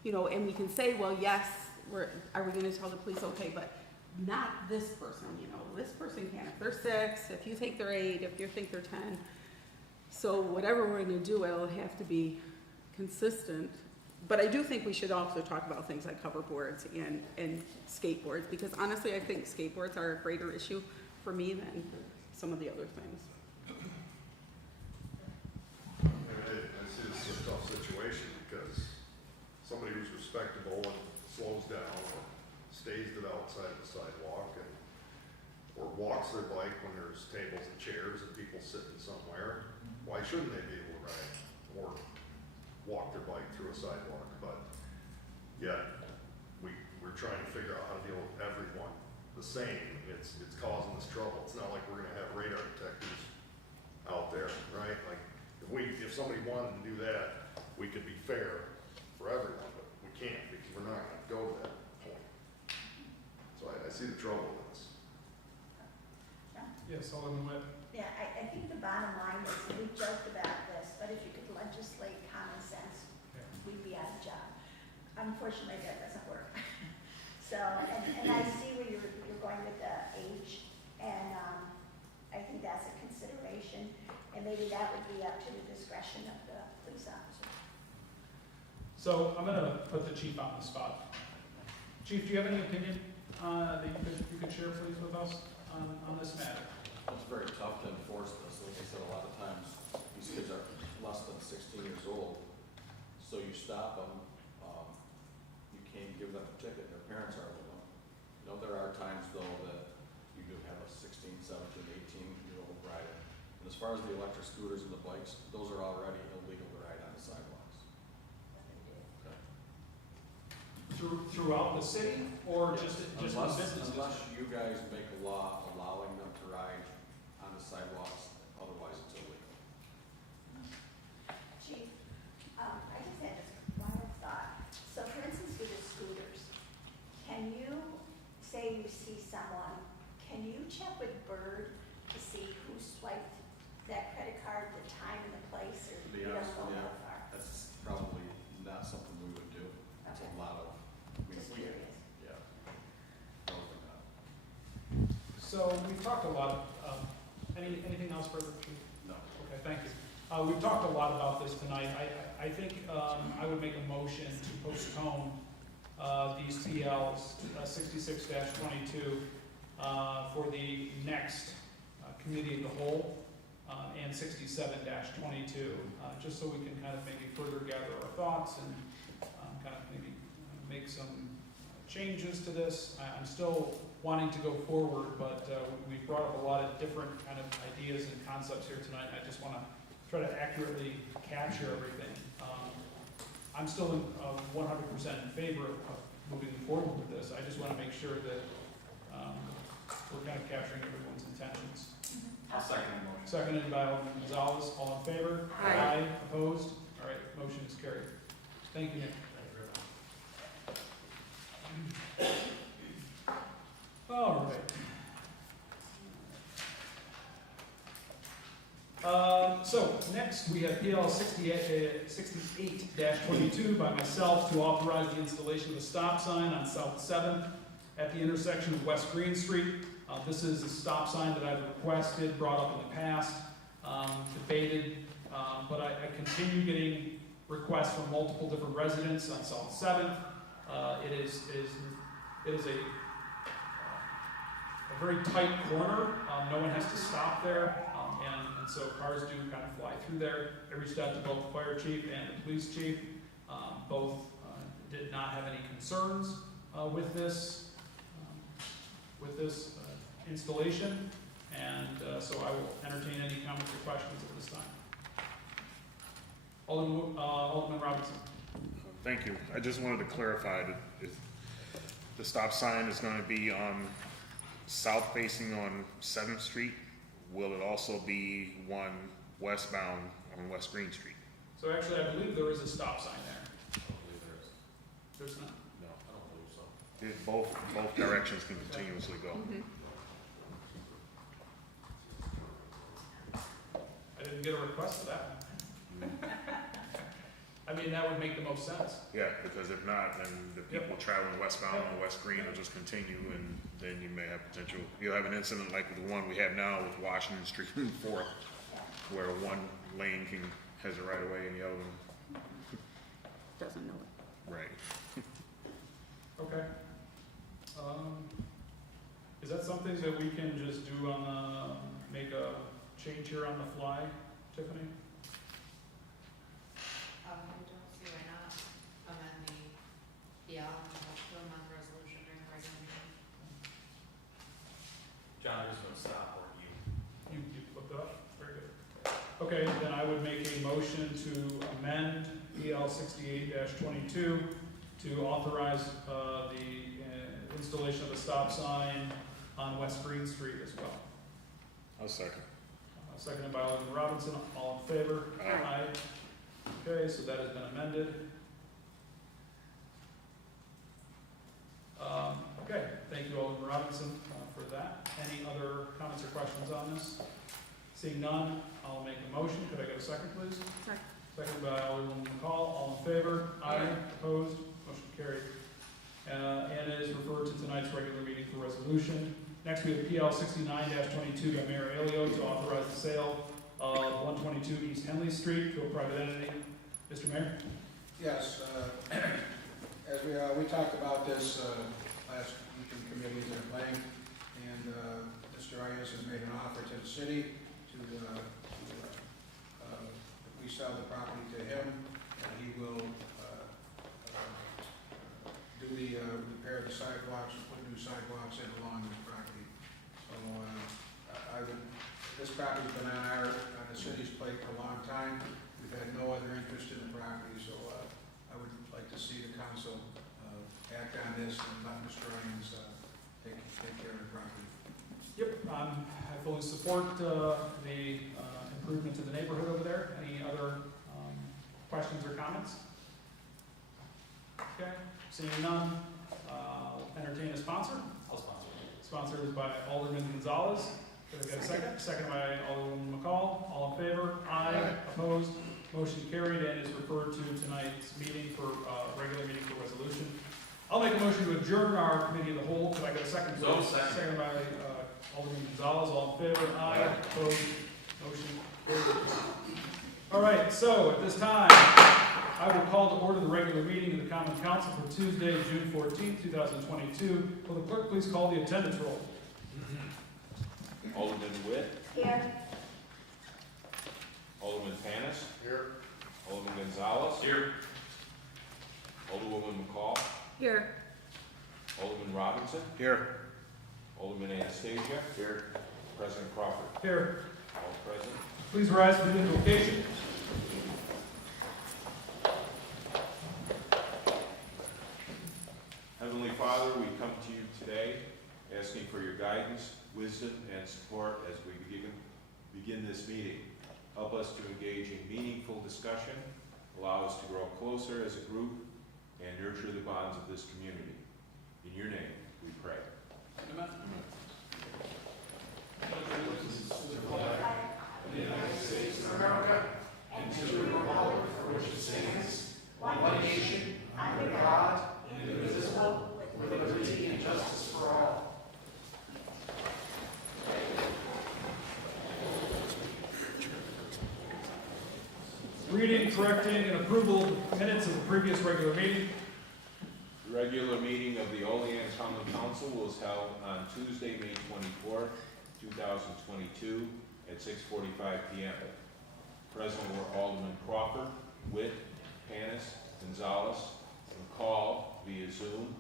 and we can say, well, yes, are we going to tell the police, okay, but not this person. This person can. If they're 6, if you think they're 8, if you think they're 10. So whatever we're going to do, it'll have to be consistent. But I do think we should also talk about things like hoverboards and skateboards, because honestly, I think skateboards are a greater issue for me than some of the other things. I see this is a tough situation, because somebody who's respectable and slows down or stays to the outside of the sidewalk and, or walks their bike when there's tables and chairs and people sitting somewhere, why shouldn't they be able to ride or walk their bike through a sidewalk? But yet, we're trying to figure out how to deal with everyone the same. It's causing us trouble. It's not like we're gonna have radar detectors out there, right? Like, if somebody wanted to do that, we could be fair for everyone, but we can't, because we're not gonna go to that point. So I see the trouble with this. Yes, Alderman Witt. Yeah, I think the bottom line is, we joked about this, but if you could legislate common sense, we'd be out of job. Unfortunately, that doesn't work. So, and I see where you're going with the age, and I think that's a consideration, and maybe that would be up to the discretion of the police officer. So I'm gonna put the chief on the spot. Chief, do you have any opinion that you could share please with us on this matter? It's very tough to enforce this. Like I said, a lot of times, these kids are less than 16 years old, so you stop them, you can't give them a ticket, their parents are with them. You know, there are times though that you do have a 16, 17, 18-year-old rider. And as far as the electric scooters and the bikes, those are already illegal to ride on the sidewalks. Okay. Throughout the city, or just in businesses? Unless you guys make a law allowing them to ride on the sidewalks, otherwise it's illegal. Chief, I just had this one thought. So for instance, with the scooters, can you, say you see someone, can you check with Bird to see who swiped that credit card, the time and the place, or To be you don't honest go with you, that far? that's probably not something we would do. It's a Okay. lot of, Just curious. yeah. Probably not. So we've talked a lot, anything else further? No. Okay, thank you. We've talked a lot about this tonight. I think I would make a motion to postpone these PLs 66-22 for the next committee of the whole and 67-22, just so we can kind of maybe further gather our thoughts and kind of maybe make some changes to this. I'm still wanting to go forward, but we've brought up a lot of different kind of ideas and concepts here tonight. I just want to try to accurately capture everything. I'm still 100% in favor of moving forward with this. I just want to make sure that we're kind of capturing everyone's intentions. I'll second the motion. Seconded by Alderman Gonzalez. All in favor? Aye. Opposed? All right, motion is carried. Thank you, Nick. All right. So next we have PL 68-22 by myself to authorize the installation of a stop sign on South 7th at the intersection of West Green Street. This is a stop sign that I've requested, brought up in the past, debated, but I continue getting requests from multiple different residents on South 7th. It is a very tight corner. No one has to stop there, and so cars do kind of fly through there. I reached out to both the fire chief and the police chief. Both did not have any concerns with this installation, and so I will entertain any comments or questions at this time. Alderman Robinson. Thank you. I just wanted to clarify that if the stop sign is going to be south facing on 7th Street, will it also be one westbound on West Green Street? So actually, I believe there is a stop sign there. I don't believe there is. There's not. No, I don't believe so. Both directions can continuously go. I didn't get a request for that one. I mean, that would make the most sense. Yeah, because if not, then the people traveling westbound on West Green will just continue, and then you may have potential, you'll have an incident like the one we have now with Washington Street and 4th, where one lane has a right of way and the other one, Doesn't know it. right. Okay. Is that something that we can just do make a change here on the fly, Tiffany? I don't see Okay, then I would make a motion to amend PL 68-22 to authorize the installation of a stop sign on West Green Street as well. I'll second. Seconded by Alderman Robinson, all in favor? Aye. Okay, so that has been amended. Okay, thank you, Alderman Robinson, for that. Any other comments or questions on this? Seeing none, I'll make a motion. Could I get a second, please? Second. Seconded by Alderman McCall, all in favor? Aye. Opposed? Motion carried. And is referred to tonight's regular meeting for resolution. Next, we have PL 69-22 by Mayor Alio to authorize the sale of 122 East Henley Street to a private entity. Mr. Mayor? Yes, as we talked about this last week in committees at length, and Mr. Ayers has made an offer to the city to we sell the property to him, and he will do the repair the sidewalks and put new sidewalks in along this property. So this property's been on the city's plate for a long time. We've had no other interest in the property, so I would like to see the council act on this and let Mr. Ryan's take care of the property. Yep, I fully support the improvement to the neighborhood over there. Any other questions or comments? Okay, seeing none, entertain a sponsor. I'll sponsor. Sponsored is by Alderman Gonzalez. Could I get a second? Second by Alderman McCall. All in favor? Aye. Opposed? Motion carried and is referred to tonight's meeting for regular meeting for resolution. I'll make a motion to adjourn our committee of the whole. Could I get a second? So please? second. Second by Alderman Gonzalez. All in favor? Aye. Opposed? Motion carried. All right, so at this time, I will call to order the regular meeting of the Common Council for Tuesday, June 14th, 2022. Will the clerk please call the attendance roll? Alderman Witt, Here. Alderman Panis, Here. Alderman Gonzalez. Here. Alderwoman McCall, Here. Alderman Robinson, Here. Alderman Anastasia. Here. President Crawford, Here. all present. Please rise for the invocation. Heavenly Father, we come to you today asking for your guidance, wisdom, and support as we begin this meeting. Help us to engage in meaningful discussion, allow us to grow closer as a group, and nurture the bonds of this community. In your name, we pray. Amen. Reading, correcting, and approval of minutes of the previous regular meeting. The regular meeting of the Olean Common Council was held on Tuesday, May 24th, 2022 at 6:45 p.m. Present were Alderman Crawford, Witt, Panis, Gonzalez, McCall via Zoom,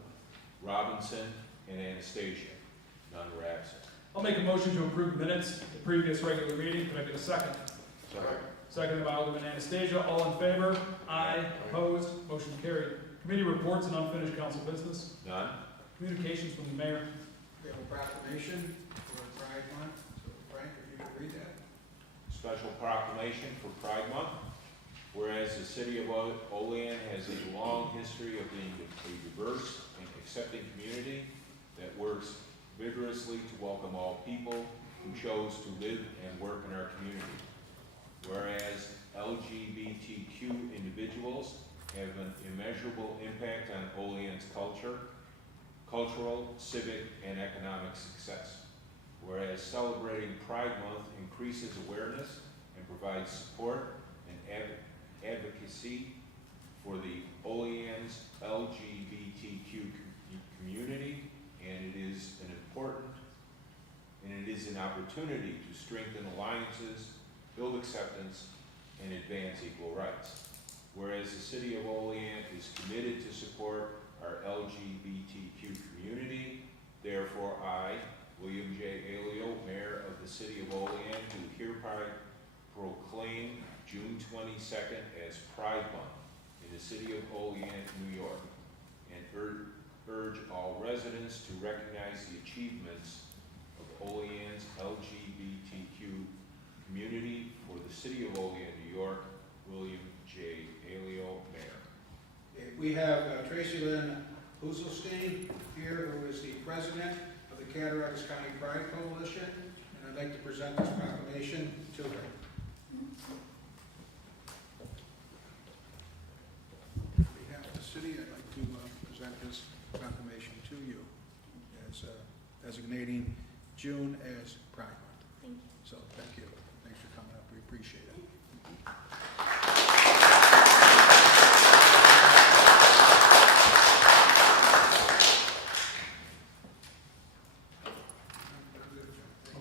Robinson, and Anastasia. None were absent. I'll make a motion to approve minutes of the previous regular meeting. Could I get a second? Seconded by Alderman Anastasia. All in favor? Aye. Opposed? Motion carried. Committee reports and unfinished council business. None? Communications from the mayor. We have a proclamation for Pride Month, so Frank, if you could read that. Special proclamation for Pride Month. Whereas the city of Olean has a long history of being a diverse and accepting community that works vigorously to welcome all people who chose to live and work in our community. Whereas LGBTQ individuals have an immeasurable impact on Olean's cultural, civic, and economic success. Whereas celebrating Pride Month increases awareness and provides support and advocacy for the Olean's LGBTQ community, and it is an opportunity to strengthen alliances, build acceptance, and advance equal rights. Whereas the city of Olean is committed to support our LGBTQ community, therefore I, William J. Alio, Mayor of the city of Olean, do hereby proclaim June 22nd as Pride Month in the city of Olean, New York, and urge all residents to recognize the achievements of Olean's LGBTQ community. For the city of Olean, New York, William J. Alio, Mayor. We have Tracy Lynn Huzelstein here, who is the president of the Cataracts County Pride Coalition, and I'd like to present this proclamation to her. On behalf of the city, I'd like to present this proclamation to you as designating June as Pride Month. Thank you. So, thank you. Thanks for coming up. We appreciate it.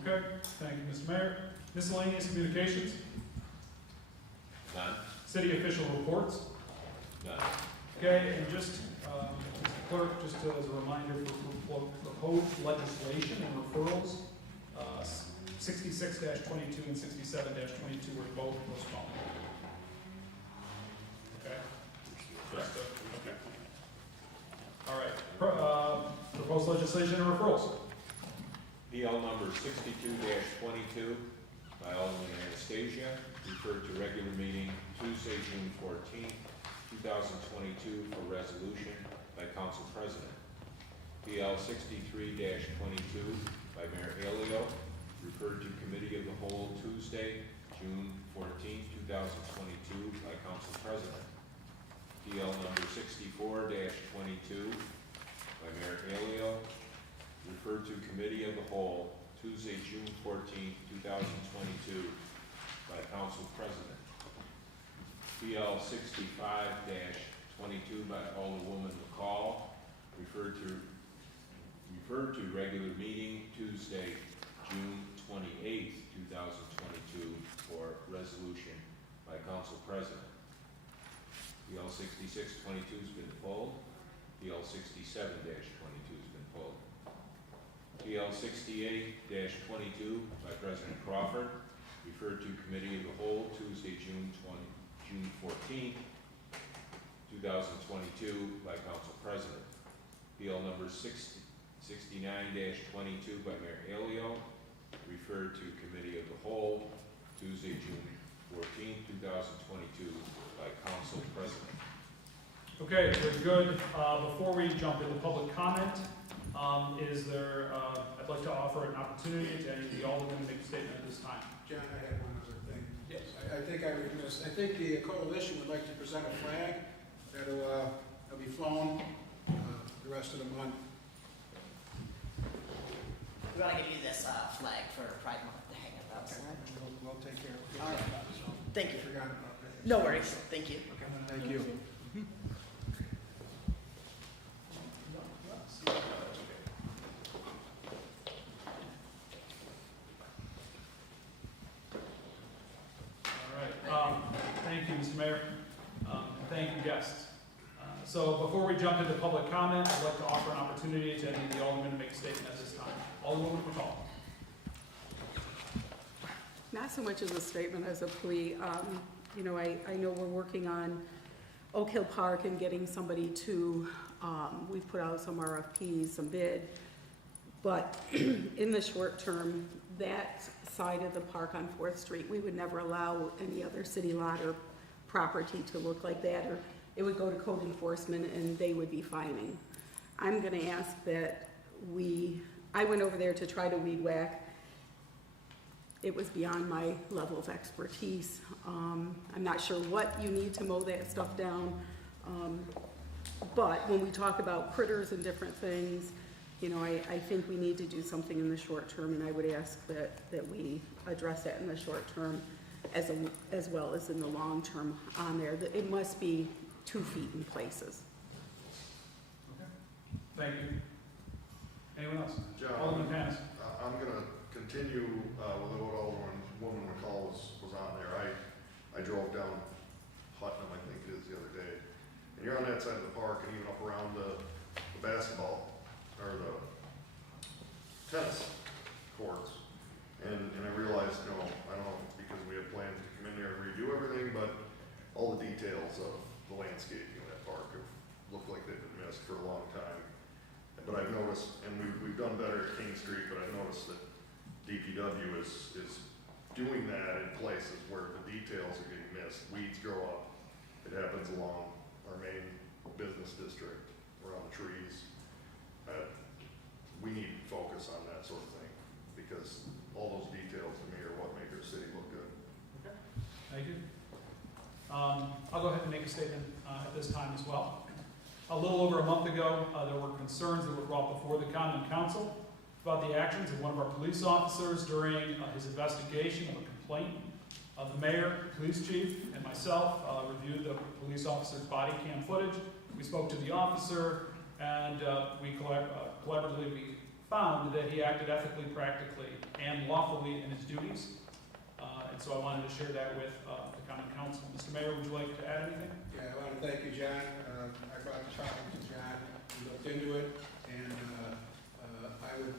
Okay, thank you, Mr. Mayor. Miscellaneous communications, None? city official reports. None. Okay, and just, Mr. Clerk, just as a reminder for proposed legislation and referrals, 66-22 and 67-22 were both postponed. Okay? Okay. All right, proposed legislation and referrals. PL number 62-22 by Alderman Anastasia, referred to regular meeting Tuesday, June 14th, 2022 for resolution by Council President. PL 63-22 by Mayor Alio, referred to Committee of the Whole Tuesday, June 14th, 2022 by Council President. PL number 64-22 by Mayor Alio, referred to Committee of the Whole, Tuesday, June 14th, 2022, by Council President. PL 65-22 by Alderwoman McCall, referred to regular meeting Tuesday, June 28th, 2022, for resolution by Council President. PL 66-22 has been pulled. PL 67-22 has been pulled. PL 68-22 by President Crawford, referred to Committee of the Whole Tuesday, June 14th, 2022 by Council President. PL number 69-22 by Mayor Alio, referred to Committee of the Whole Tuesday, June 14th, 2022 by Council President. Okay, very good. Before we jump into public comment, I'd like to offer an opportunity to any of the aldermen to make a statement at this time. John, I had one other thing. Yes. I think the coalition would like to present a flag that'll be flown the rest of the month. We want to give you this flag for Pride Month to hang up outside. We'll take care of it. All right. Thank you. Forgot about that. No worries. Thank you. Thank you. Thank you, Mr. Mayor, and thank you, guests. So before we jump into public comment, I'd like to offer an opportunity to any of the aldermen to make a statement at this time. Alderwoman McCall. Not so much as a statement as a plea. You know, I know we're working on Oak Hill Park and getting somebody to, we've put out some RFPs, some bid, but in the short term, that side of the park on 4th Street, we would never allow any other city lot or property to look like that, or it would go to code enforcement and they would be fining. I'm gonna ask that I went over there to try to weed whack. It was beyond my level of expertise. I'm not sure what you need to mow that stuff down. But when we talk about critters and different things, you know, I think we need to do something in the short term, and I would ask that we address that in the short term as well as in the long term on there. It must be 2 feet in places. Okay. Thank you. Anyone else? John, Alderman Panis. I'm gonna continue with what Alderwoman McCall was on there. I drove down Putnam, I think it is, the other day, and you're on that side of the park and even up around the basketball or the tennis courts, and I realized, I don't know, because we had planned to noticed, and we've done better at King Street, but I've noticed that DPW is doing that in places where the details are getting missed. Weeds grow up. It happens along our main business district, around the trees. We need to focus on that sort of thing, because all those details to me are what make our city look good. Okay. Thank you. I'll go ahead and make a statement at this time as well. A little over a month ago, there were concerns that were brought before the Common Council about the actions of one of our police officers during his investigation of a complaint. The mayor, police chief, and myself reviewed the police officer's body cam footage. We spoke to the officer, and we collaboratively found that he acted ethically, practically, and lawfully in his duties. And so I wanted to share that with the Common Council. Mr. Mayor, would you like to add anything? Yeah, I want to thank you, John. I brought the topic to John, we looked into it, and I would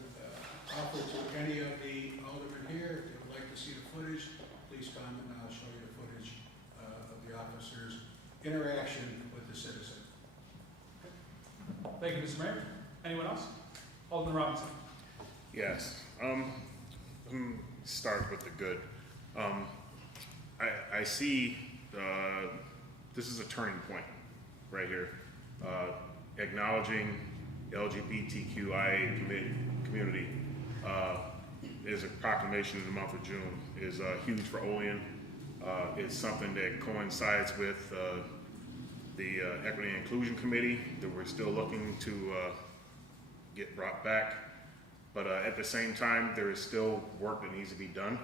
offer to any of the aldermen here, if they would like to see the footage, please come and I'll show you the footage of the officer's interaction with the citizen. Thank you, Mr. Mayor. Anyone else? Alderman Robinson. Yes. Let me start with the good. I see this is a turning point right here. Acknowledging LGBTQIA community is a proclamation in the month of June is huge for Olean. It's something that coincides with the Equity and Inclusion Committee that we're still looking to get brought back. But at the same time, there is still work that needs to be done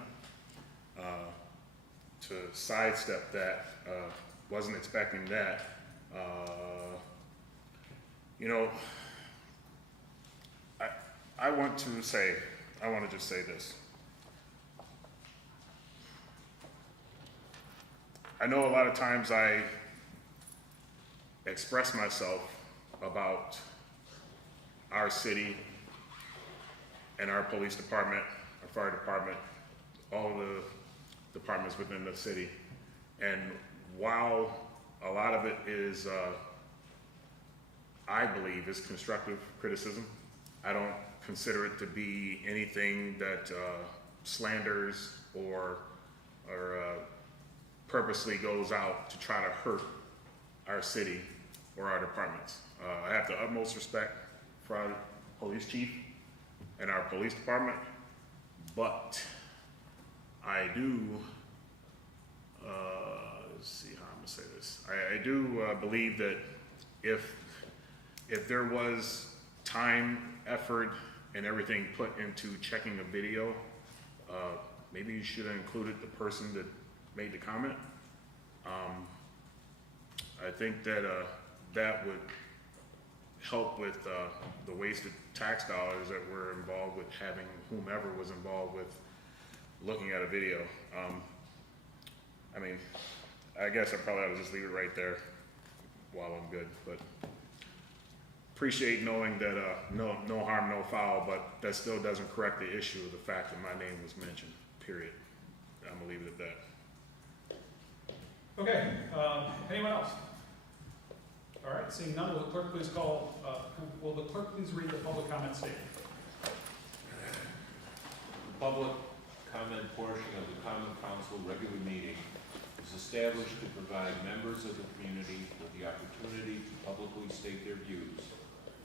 to sidestep that. Wasn't expecting that. You know, I want to just say this. I know a lot of times I express myself about our city and our police department, our fire department, all the departments within the city. And while a lot of it is, I believe, is constructive criticism, I don't consider it to be anything that slanders or purposely goes out to try to hurt our city or our departments. I have the utmost respect for our police chief and our police department, but I do, let's see how I'm gonna say this. I do believe that if there was time, effort, and everything put into checking a video, maybe you should have included the person that made the comment. I think that that would help with the wasted tax dollars that were involved with having whomever was involved with looking at a video. I mean, I guess I probably ought to just leave it right there while I'm good, but appreciate knowing that no harm, no foul, but that still doesn't correct the issue of the fact that my name was mentioned, period. I'm gonna leave it at that. Okay, anyone else? All right, seeing none, will the clerk please read the public comment statement? The public comment portion of the Common Council regular meeting is established to provide members of the community with the opportunity to publicly state their views,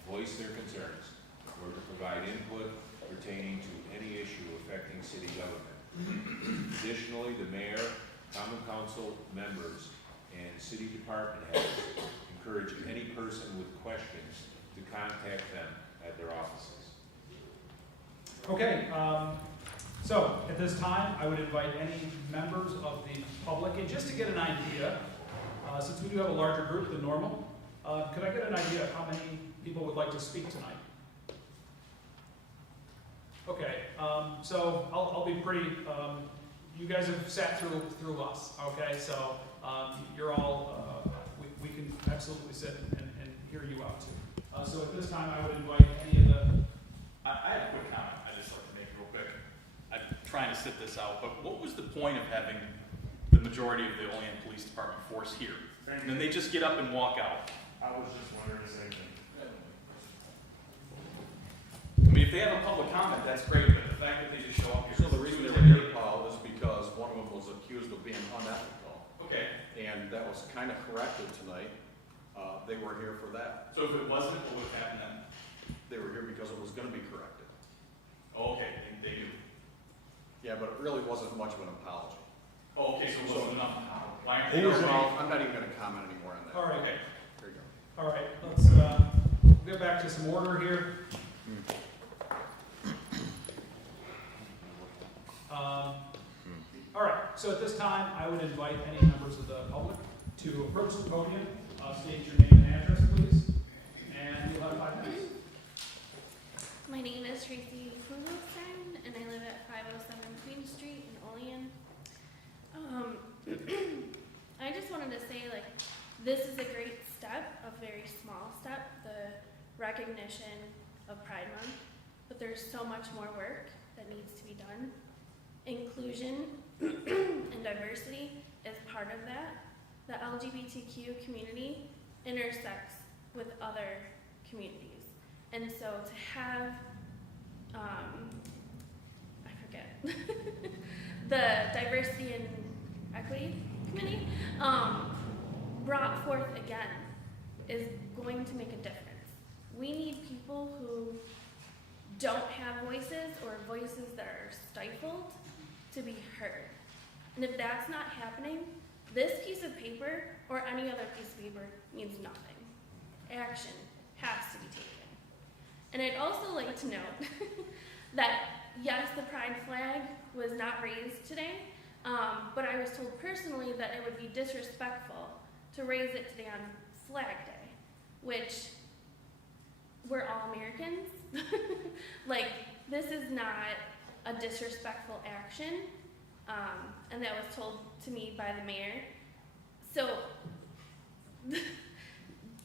voice their concerns, or to provide input pertaining to any issue affecting city government. Additionally, the mayor, Common Council members, and city department heads encourage any person with questions to contact them at their offices. Okay, so at this time, I would invite any members of the public, and just to get an idea, since we do have a larger group than normal, could I get an idea of how many people would like to speak tonight? Okay, so I'll be pretty, you guys have sat through us, okay, so you're all, we can absolutely sit and hear you out too. So at this time, I would invite any of the, I have a quick comment I'd just like to make real quick. I'm trying to sit this out, but what was the point of having the majority of the Olean Police Department force here? And then they just get up and walk out. I was just wondering the same thing. they have a public comment, that's great, but the fact that they just show up here. So the reason they were here, Paul, is because one of them was accused of being unethical, Okay, and that was kind of corrected tonight. They were here for that. so if it wasn't, what would happen then? They were here because it was gonna be corrected. Oh, okay, they do. Yeah, but it really wasn't much of an apology. Oh, okay, so it wasn't enough. Why aren't they? Well, I'm not even gonna comment anymore on that. All right, Okay. There you go. all right, let's get back to some order here. All right, so at this time, I would invite any members of the public to approach the podium, state your name and address, please, and you'll have 5 minutes. My name is Tracy Fuglestein, and I live at 507 Queen Street in Olean. I just wanted to say, like, this is a great step, a very small step, the recognition of Pride Month, but there's so much more work that needs to be done. Inclusion and diversity is part of that. The LGBTQ community intersects with other communities. And so to have, I forget, the Diversity and Equity Committee brought forth again is going to make a difference. We need people who don't have voices or voices that are stifled to be heard. And if that's not happening, this piece of paper or any other piece of paper means nothing. Action has to be taken. And I'd also like to note that yes, the pride flag was not raised today, but I was told personally that it would be disrespectful to raise it today on Flag Day, which we're all Americans. Like, this is not a disrespectful action, and that was told to me by the mayor. So,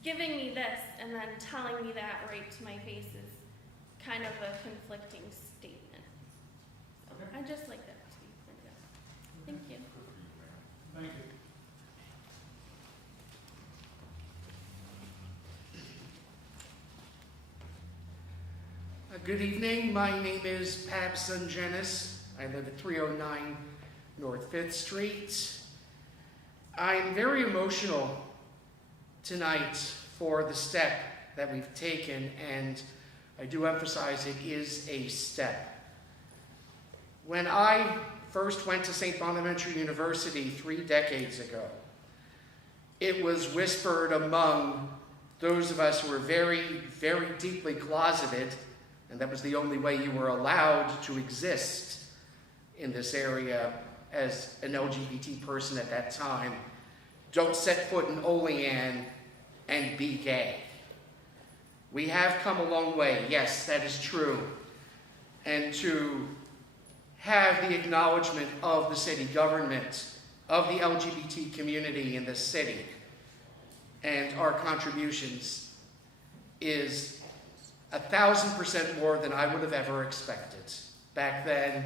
giving me this and then telling me that right to my face is kind of a conflicting statement. So, Okay. I'd just like that to be pointed out. Thank you. Thank you. Good evening. My name is Pabson Jenis. I live at 309 North 5th Street. I'm very emotional tonight for the step that we've taken, and I do emphasize it is a step. When I first went to St. Bonaventure University 3 decades ago, it was whispered among those of us who were very, very deeply closeted, and that was the only way you were allowed to exist in this area as an LGBT person at that time. Don't set foot in Olean and be gay. We have come a long way, yes, that is true. And to have the acknowledgement of the city government, of the LGBT community in the city, and our contributions is 1,000% more than I would have ever expected back then,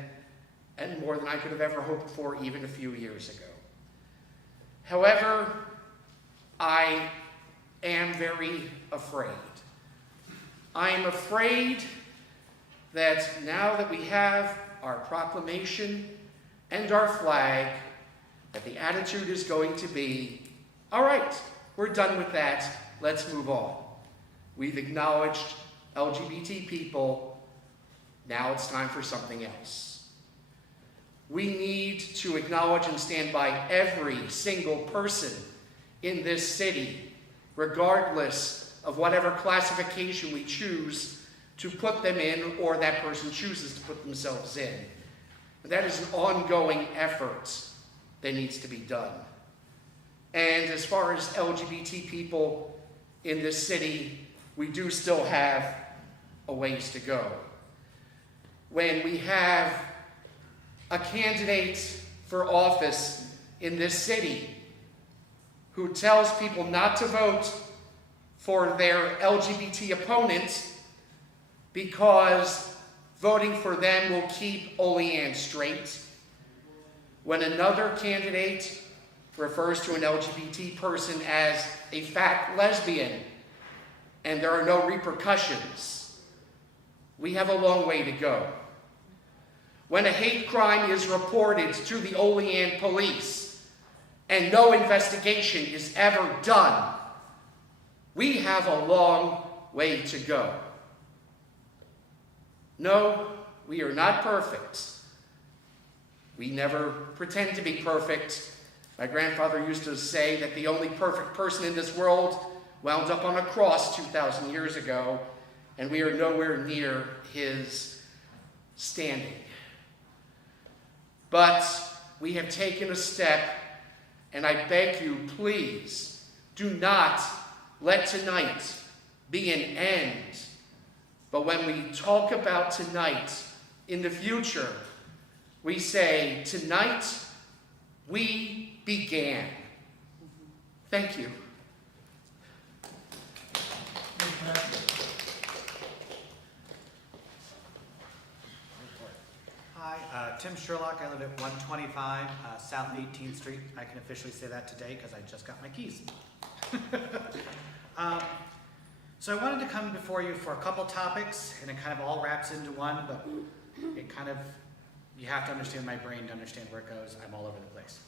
and more than I could have ever hoped for even a few years ago. However, I am very afraid. I am afraid that now that we have our proclamation and our flag, that the attitude is going to be, all right, we're done with that, let's move on. We've acknowledged LGBT people, now it's time for something else. We need to acknowledge and stand by every single person in this city, regardless of whatever classification we choose to put them in or that person chooses to put themselves in. That is an ongoing effort that needs to be done. And as far as LGBT people in this city, we do still have a ways to go. When we have a candidate for office in this city who tells people not to vote for their LGBT opponent because voting for them will keep Olean straight, when another candidate refers to an LGBT person as a fat lesbian and there are no repercussions, we have a long way to go. When a hate crime is reported to the Olean police and no investigation is ever done, we have a long way to go. No, we are not perfect. We never pretend to be perfect. My grandfather used to say that the only perfect person in this world wound up on a cross 2,000 years ago, and we are nowhere near his standing. But we have taken a step, and I beg you, please, do not let tonight be an end. But when we talk about tonight in the future, we say, tonight we began. Thank you. Hi, Tim Sherlock. I live at 125 South 18th Street. I can officially say that today because I just got my keys. So I wanted to come before you for a couple topics, and it kind of all wraps into one, but it kind of, you have to understand my brain to understand where it goes. I'm all over the place.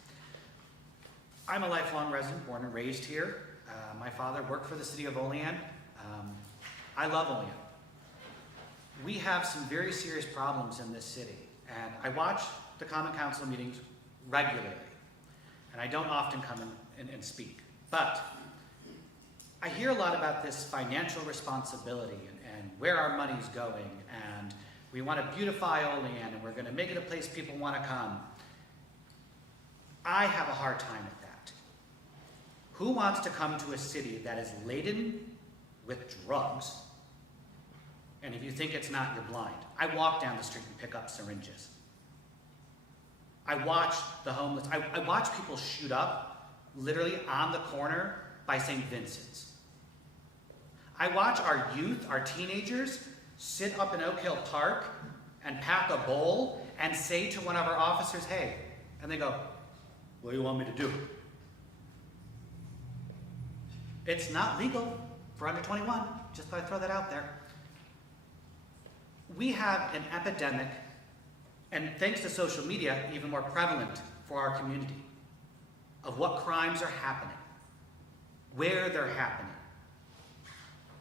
I'm a lifelong resident, born and raised here. My father worked for the city of Olean. I love Olean. We have some very serious problems in this city, and I watch the Common Council meetings regularly, and I don't often come and speak, but I hear a lot about this financial responsibility and where our money's going, and we want to beautify Olean, and we're going to make it a place people want to come. I have a hard time with that. Who wants to come to a city that is laden with drugs? And if you think it's not, you're blind. I walk down the street and pick up syringes. I watch the homeless. I watch people shoot up literally on the corner by St. Vincent's. I watch our youth, our teenagers, sit up in Oak Hill Park and pack a bowl and say to one of our officers, hey, and they go, what do you want me to do? It's not legal for under 21, just thought I'd throw that out there. We have an epidemic, and thanks to social media, even more prevalent for our community, of what crimes are happening, where they're happening,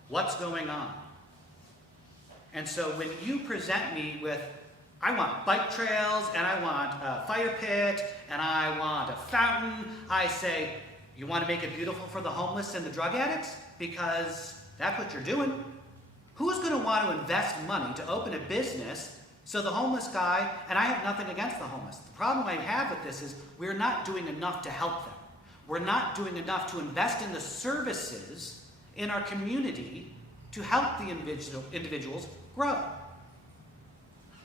what's going on. And so when you present me with, I want bike trails, and I want a fire pit, and I want a fountain, I say, you want to make it beautiful for the homeless and the drug addicts? Because that's what you're doing. Who's going to want to invest money to open a business so the homeless guy, and I have nothing against the homeless. The problem I have with this is we're not doing enough to help them. We're not doing enough to invest in the services in our community to help the individuals grow.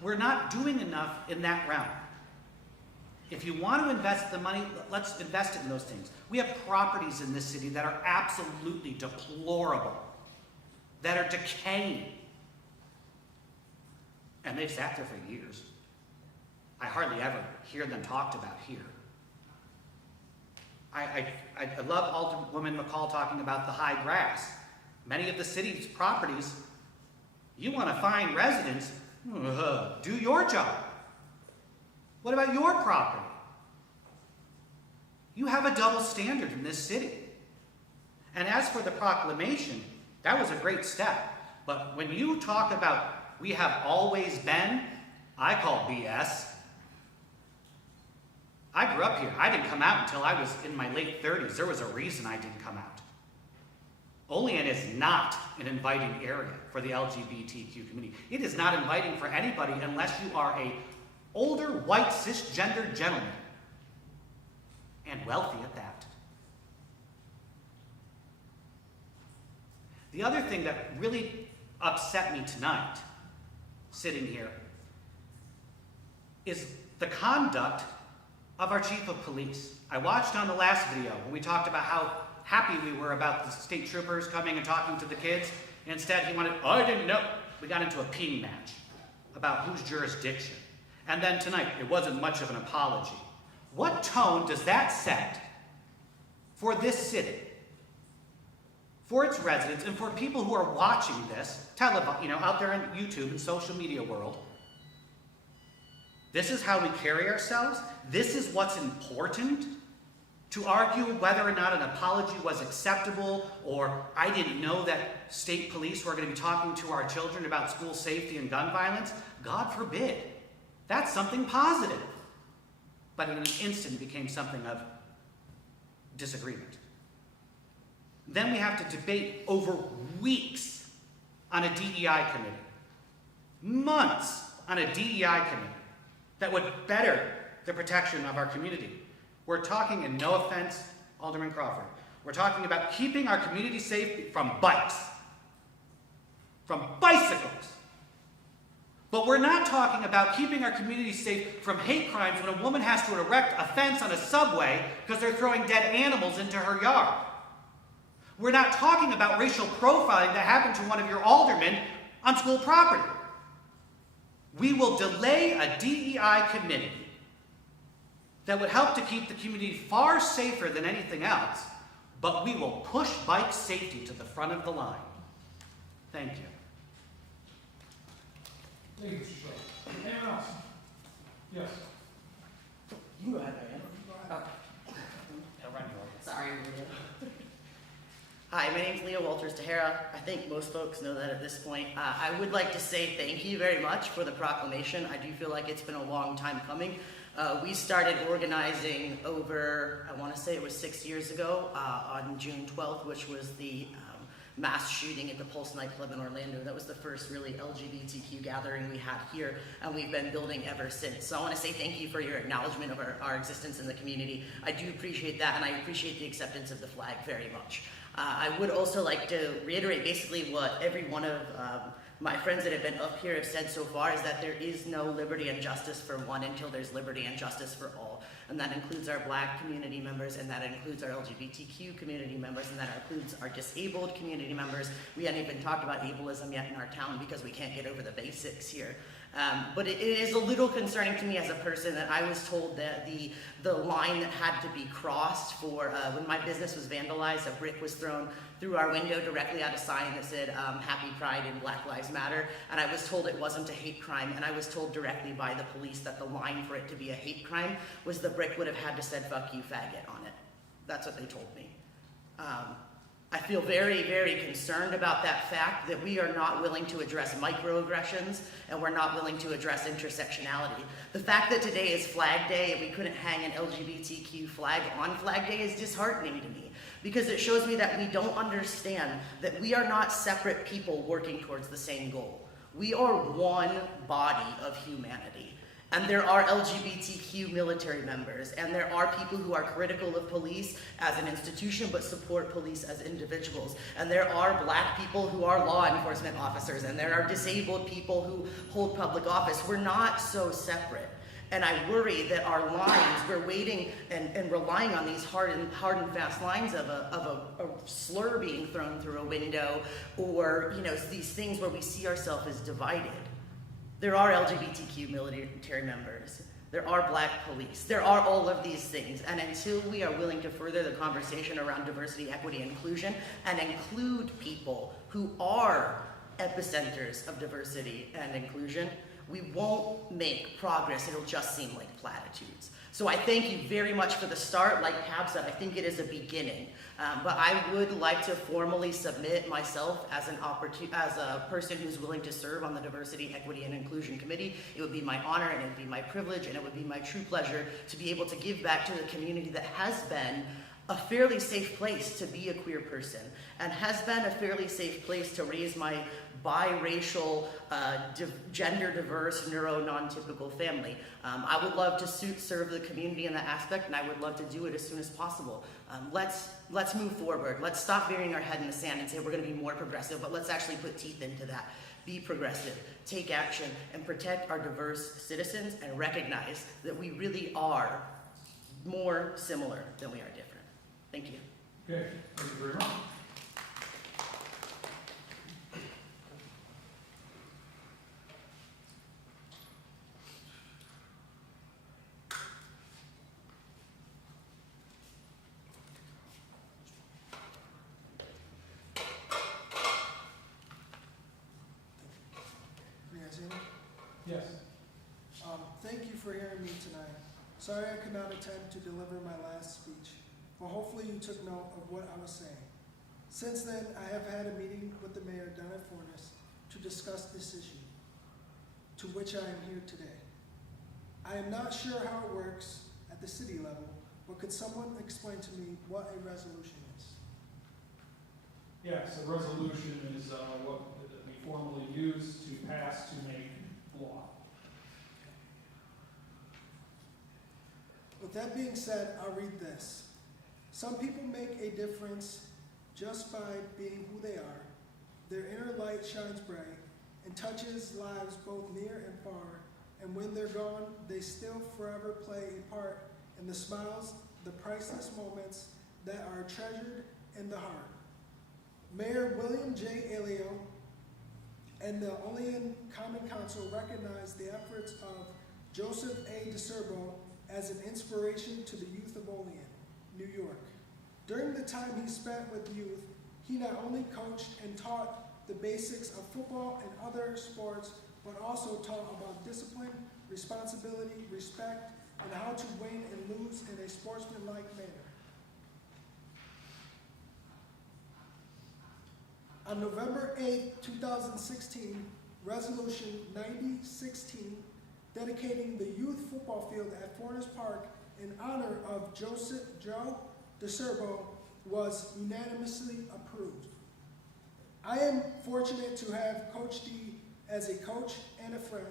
We're not doing enough in that realm. If you want to invest the money, let's invest it in those things. We have properties in this city that are absolutely deplorable, that are decaying. And they've sat there for years. I hardly ever hear them talked about here. I love Alderwoman McCall talking about the high grass. Many of the city's properties, you want to find residents, do your job. What about your property? You have a double standard in this city. And as for the proclamation, that was a great step. But when you talk about we have always been, I call BS. I grew up here. I didn't come out until I was in my late 30s. There was a reason I didn't come out. Olean is not an inviting area for the LGBTQ community. It is not inviting for anybody unless you are a older, white, cisgender gentleman, and wealthy at that. The other thing that really upset me tonight, sitting here, is the conduct of our chief of police. I watched on the last video when we talked about how happy we were about the state troopers coming and talking to the kids. Instead, he wanted, I didn't know. We got into a peeing match about whose jurisdiction. And then tonight, it wasn't much of an apology. What tone does that set for this city? for its residents and for people who are watching this, out there in YouTube and social media world. This is how we carry ourselves. This is what's important. To argue whether or not an apology was acceptable, or I didn't know that state police were going to be talking to our children about school safety and gun violence, God forbid. That's something positive. But in an instant became something of disagreement. Then we have to debate over weeks on a DEI committee. Months on a DEI committee that would better the protection of our community. We're talking, and no offense, Alderman Crawford, we're talking about keeping our community safe from bikes, from bicycles. But we're not talking about keeping our community safe from hate crimes when a woman has to erect a fence on a subway because they're throwing dead animals into her yard. We're not talking about racial profiling that happened to one of your aldermen on school property. We will delay a DEI committee that would help to keep the community far safer than anything else, but we will push bike safety to the front of the line. Thank you. Thank you, Mr. Schultz. Anyone else? Yes. You go ahead, Diane. Sorry. Hi, my name's Leah Walters Tahara. I think most folks know that at this point. I would like to say thank you very much for the proclamation. I do feel like it's been a long time coming. We started organizing over, I want to say it was 6 years ago, on June 12th, which was the mass shooting at the Pulse nightclub in Orlando. That was the first really LGBTQ gathering we had here, and we've been building ever since. So I want to say thank you for your acknowledgement of our existence in the community. I do appreciate that, and I appreciate the acceptance of the flag very much. I would also like to reiterate basically what every one of my friends that have been up here have said so far, is that there is no liberty and justice for one until there's liberty and justice for all. And that includes our Black community members, and that includes our LGBTQ community members, and that includes our disabled community members. We hadn't even talked about ableism yet in our town because we can't get over the basics here. But it is a little concerning to me as a person that I was told that the line that had to be crossed for when my business was vandalized, a brick was thrown through our window directly at a sign that said Happy Pride and Black Lives Matter, and I was told it wasn't a hate crime, and I was told directly by the police that the line for it to be a hate crime was the brick would have had to said "fuck you, faggot" on it. That's what they told me. I feel very, very concerned about that fact that we are not willing to address microaggressions, and we're not willing to address intersectionality. The fact that today is Flag Day and we couldn't hang an LGBTQ flag on Flag Day is disheartening to me, because it shows me that we don't understand that we are not separate people working towards the same goal. We are one body of humanity. And there are LGBTQ military members, and there are people who are critical of police as an institution but support police as individuals. And there are Black people who are law enforcement officers, and there are disabled people who hold public office. We're not so separate. And I worry that our lines, we're waiting and relying on these hard and fast lines of a slur being thrown through a window, or these things where we see ourselves as divided. There are LGBTQ military members. There are Black police. There are all of these things. And until we are willing to further the conversation around diversity, equity, and inclusion, and include people who are epicenters of diversity and inclusion, we won't make progress. It'll just seem like platitudes. So I thank you very much for the start. Like Pab said, I think it is a beginning. But I would like to formally submit myself as a person who's willing to serve on the Diversity, Equity, and Inclusion Committee. It would be my honor, and it would be my privilege, and it would be my true pleasure to be able to give back to the community that has been a fairly safe place to be a queer person, and has been a fairly safe place to raise my biracial, gender diverse, neuro-non-typical family. I would love to serve the community in that aspect, and I would love to do it as soon as possible. Let's move forward. Let's stop burying our head in the sand and say we're going to be more progressive, but let's actually put teeth into that. Be progressive, take action, and protect our diverse citizens, and recognize that we really are more similar than we are different. Thank you. Okay, thank you very much. me tonight. Sorry I could not attend to deliver my last speech, but hopefully you took note of what I was saying. Since then, I have had a meeting with the mayor down at Furnace to discuss this issue, to which I am here today. I am not sure how it works at the city level, but could someone explain to me what a resolution is? Yes, a resolution is what we formally use to pass to make law. With that being said, I'll read this. Some people make a difference just by being who they are. Their inner light shines bright and touches lives both near and far, and when they're gone, they still forever play a part in the smiles, the priceless moments that are treasured in the heart. Mayor William J. Alio and the Olean Common Council recognize the efforts of Joseph A. DeCerbo as an inspiration to the youth of Olean, New York. During the time he spent with youth, he not only coached and taught the basics of football and other sports, but also taught about discipline, responsibility, respect, and how to win and lose in a sportsmanlike manner. On November 8, 2016, Resolution 9016, dedicating the youth football field at Furnace Park in honor of Joe DeCerbo, was unanimously approved. I am fortunate to have Coach D as a coach and a friend.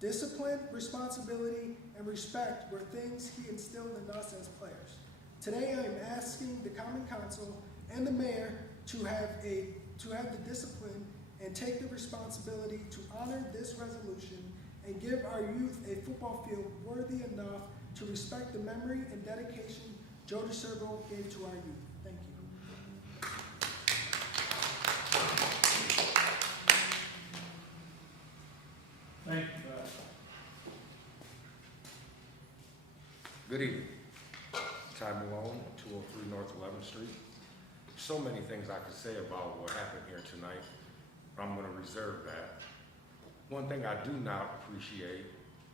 Discipline, responsibility, and respect were things he instilled in us as players. Today I am asking the Common Council and the mayor to have the discipline and take the responsibility to honor this resolution and give our youth a football field worthy enough to respect the memory and dedication Joe DeCerbo gave to our youth. Thank you. Thank you, Beth. Good evening. Ty Malone, 203 North 11th Street. So many things I could say about what happened here tonight, but I'm going to reserve that. One thing I do not appreciate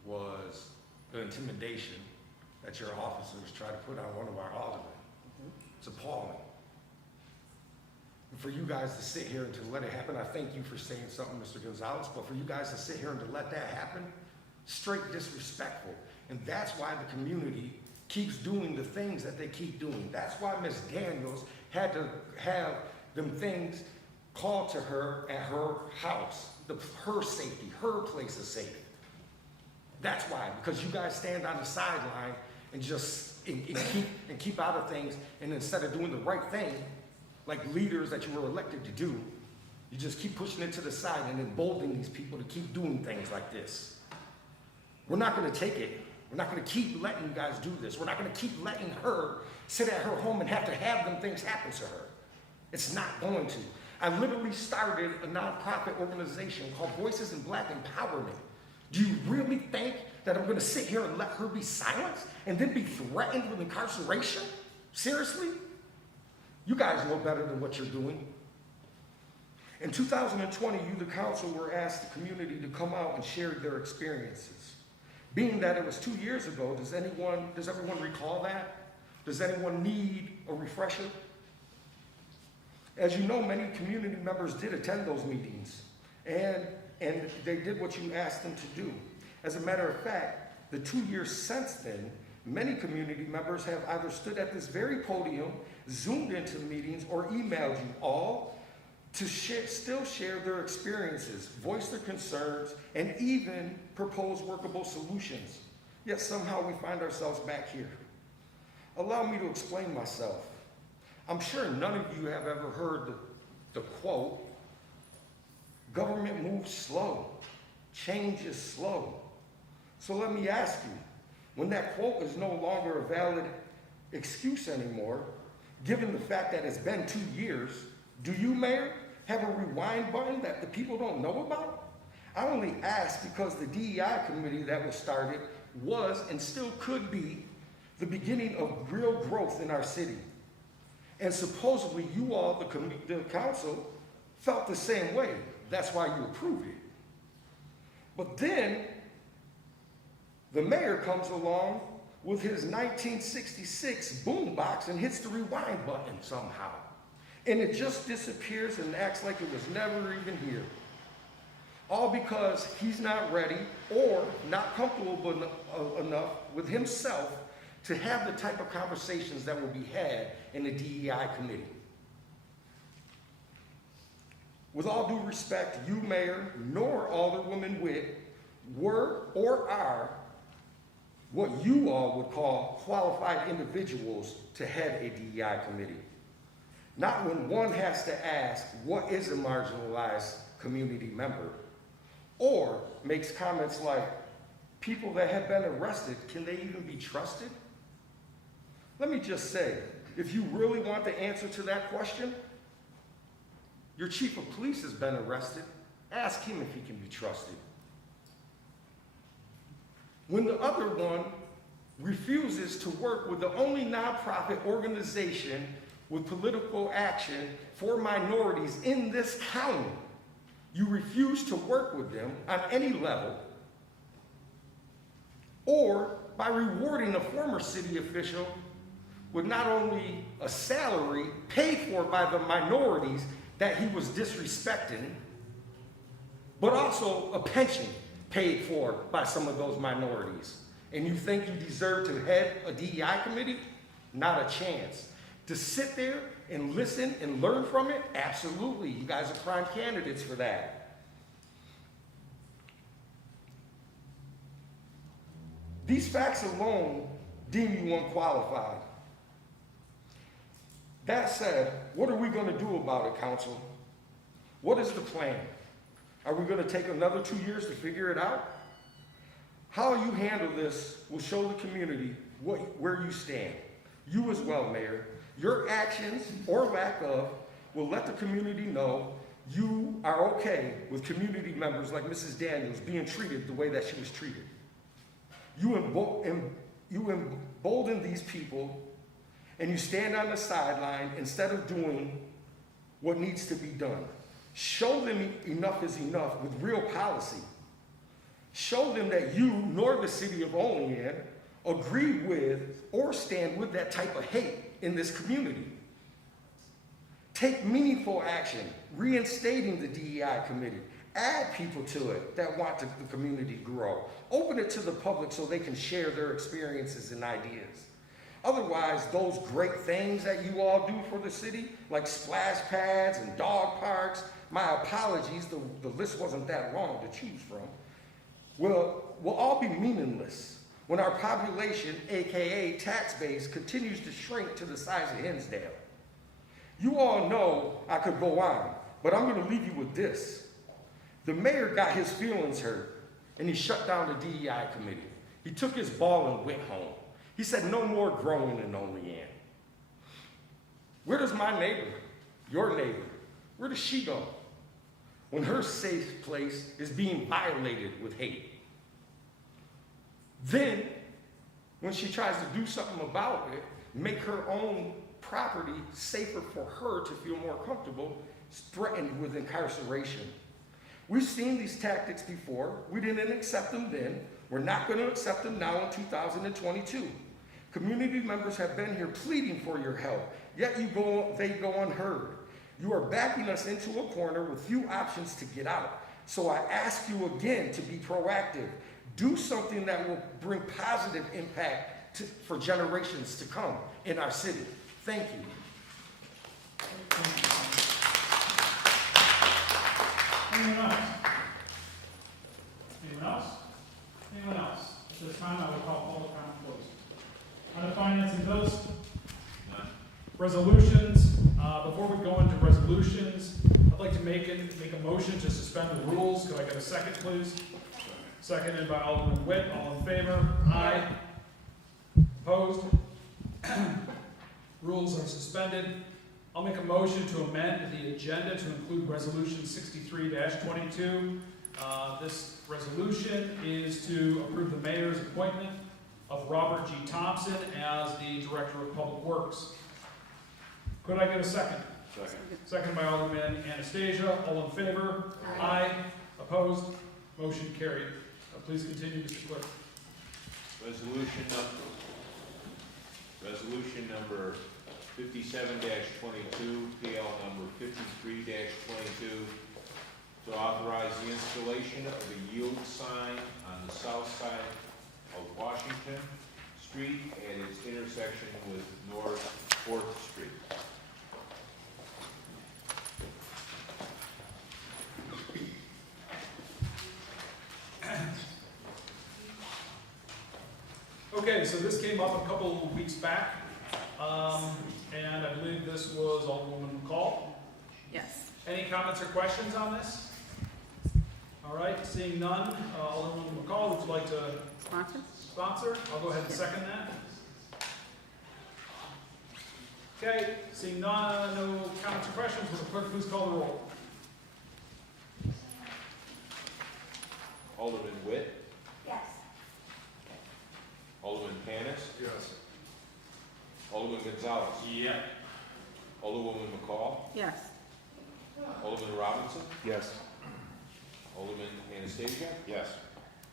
was the intimidation that your officers tried to put on one of our aldermen. It's appalling. And for you guys to sit here and to let it happen, I thank you for saying something, Mr. Gonzalez, but for you guys to sit here and to let that happen, straight disrespectful. And that's why the community keeps doing the things that they keep doing. That's why Ms. Daniels had to have them things called to her at her house, her safety, her place of safety. That's why, because you guys stand on the sideline and just keep out of things, and instead of doing the right thing, like leaders that you were elected to do, you just keep pushing it to the side and emboldening these people to keep doing things like this. We're not going to take it. We're not going to keep letting you guys do this. We're not going to keep letting her sit at her home and have them things happen to her. It's not going to. I literally started a nonprofit organization called Voices in Black Empowerment. Do you really think that I'm going to sit here and let her be silenced and then be threatened with incarceration? Seriously? You guys know better than what you're doing. In 2020, you, the council, were asked the community to come out and share their experiences. Being that it was 2 years ago, does everyone recall that? Does anyone need a refresher? As you know, many community members did attend those meetings, and they did what you asked them to do. As a matter of fact, the 2 years since then, many community members have either stood at this very podium, Zoomed into meetings, or emailed you all to still share their experiences, voice their concerns, and even propose workable solutions. Yet somehow we find ourselves back here. Allow me to explain myself. I'm sure none of you have ever heard the quote, "Government moves slow, change is slow." So let me ask you, when that quote is no longer a valid excuse anymore, given the fact that it's been 2 years, do you, Mayor, have a rewind button that the people don't know about? I only ask because the DEI committee that was started was and still could be the beginning of real growth in our city. And supposedly you all, the council, felt the same way. That's why you approved it. But then, The mayor comes along with his 1966 boombox and hits the rewind button somehow. And it just disappears and acts like it was never even here. All because he's not ready or not comfortable enough with himself to have the type of conversations that will be had in the DEI committee. With all due respect, you, Mayor, nor Alderwoman Witt were or are what you all would call qualified individuals to head a DEI committee. Not when one has to ask, what is a marginalized community member? Or makes comments like, people that have been arrested, can they even be trusted? Let me just say, if you really want the answer to that question, your chief of police has been arrested. Ask him if he can be trusted. When the other one refuses to work with the only nonprofit organization with political action for minorities in this county, you refuse to work with them on any level, or by rewarding a former city official with not only a salary paid for by the minorities that he was disrespecting, but also a pension paid for by some of those minorities. And you think you deserve to head a DEI committee? Not a chance. To sit there and listen and learn from it? Absolutely. You guys are prime candidates for that. These facts alone deem you unqualified. That said, what are we going to do about it, Council? What is the plan? Are we going to take another 2 years to figure it out? How you handle this will show the community where you stand. You as well, Mayor. Your actions, or lack of, will let the community know you are okay with community members like Mrs. Daniels being treated the way that she was treated. You embolden these people, and you stand on the sideline instead of doing what needs to be done. Show them enough is enough with real policy. Show them that you, nor the city of Olean, agree with or stand with that type of hate in this community. Take meaningful action, reinstating the DEI committee. Add people to it that want the community to grow. Open it to the public so they can share their experiences and ideas. Otherwise, those great things that you all do for the city, like splash pads and dog parks, my apologies, the list wasn't that long to choose from, will all be meaningless when our population, AKA tax base, continues to shrink to the size of Hinsdale. You all know I could go on, but I'm going to leave you with this. The mayor got his feelings hurt, and he shut down the DEI committee. He took his ball and went home. He said, no more growing in Olean. Where does my neighbor, your neighbor, where does she go when her safe place is being violated with hate? Then, when she tries to do something about it, make her own property safer for her to feel more comfortable, is threatened with incarceration. We've seen these tactics before. We didn't accept them then. We're not going to accept them now in 2022. Community members have been here pleading for your help, yet they go unheard. You are backing us into a corner with few options to get out. So I ask you again to be proactive. Do something that will bring positive impact for generations to come in our city. Thank you. Anyone else? Anyone else? Anyone else? At this time, I will call public comment closed. On the finance and bills? None. Resolutions. Before we go into resolutions, I'd like to make a motion to suspend the rules. Could I get a second, please? Seconded by Alderman Witt. All in favor? Aye. Opposed? Rules are suspended. I'll make a motion to amend the agenda to include resolution 63-22. This resolution is to approve the mayor's appointment of Robert G. Thompson as the Director of Public Works. Could I get a second? Second. Second by Alderman Anastasia. All in favor? Aye. Opposed? Motion carried. Please continue, Mr. Clerk. Resolution number 57-22, PL number 53-22, to authorize the installation of a yield sign on the south side of Washington Street at its intersection with North 4th Street. Okay, so this came up a couple of weeks back, and I believe this was Alderwoman McCall. Yes. Any comments or questions on this? All right, seeing none, Alderwoman McCall, would you like to sponsor? I'll go ahead and second that. Okay, seeing none, no comments or questions, will the clerk please call the roll? Alderman Witt, Yes. Alderman Panis, Yes. Alderman Gonzalez. Yeah. Alderwoman McCall, Yes. Alderman Robinson, Yes. Alderman Anastasia, Yes.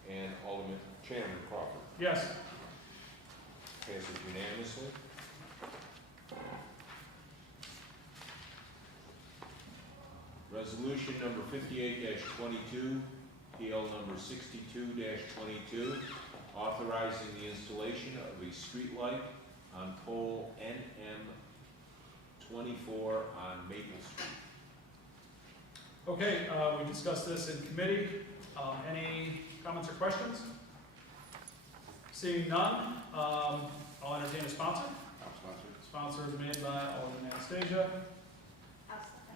and Alderman Chairman Crawford. Yes. Passes unanimously. Resolution number 58-22, PL number 62-22, authorizing the installation of a streetlight on pole NM24 on Maple Street. Okay, we discussed this in committee. Any comments or questions? Seeing none, I'll entertain a sponsor. Sponsor is made by Alderman Anastasia,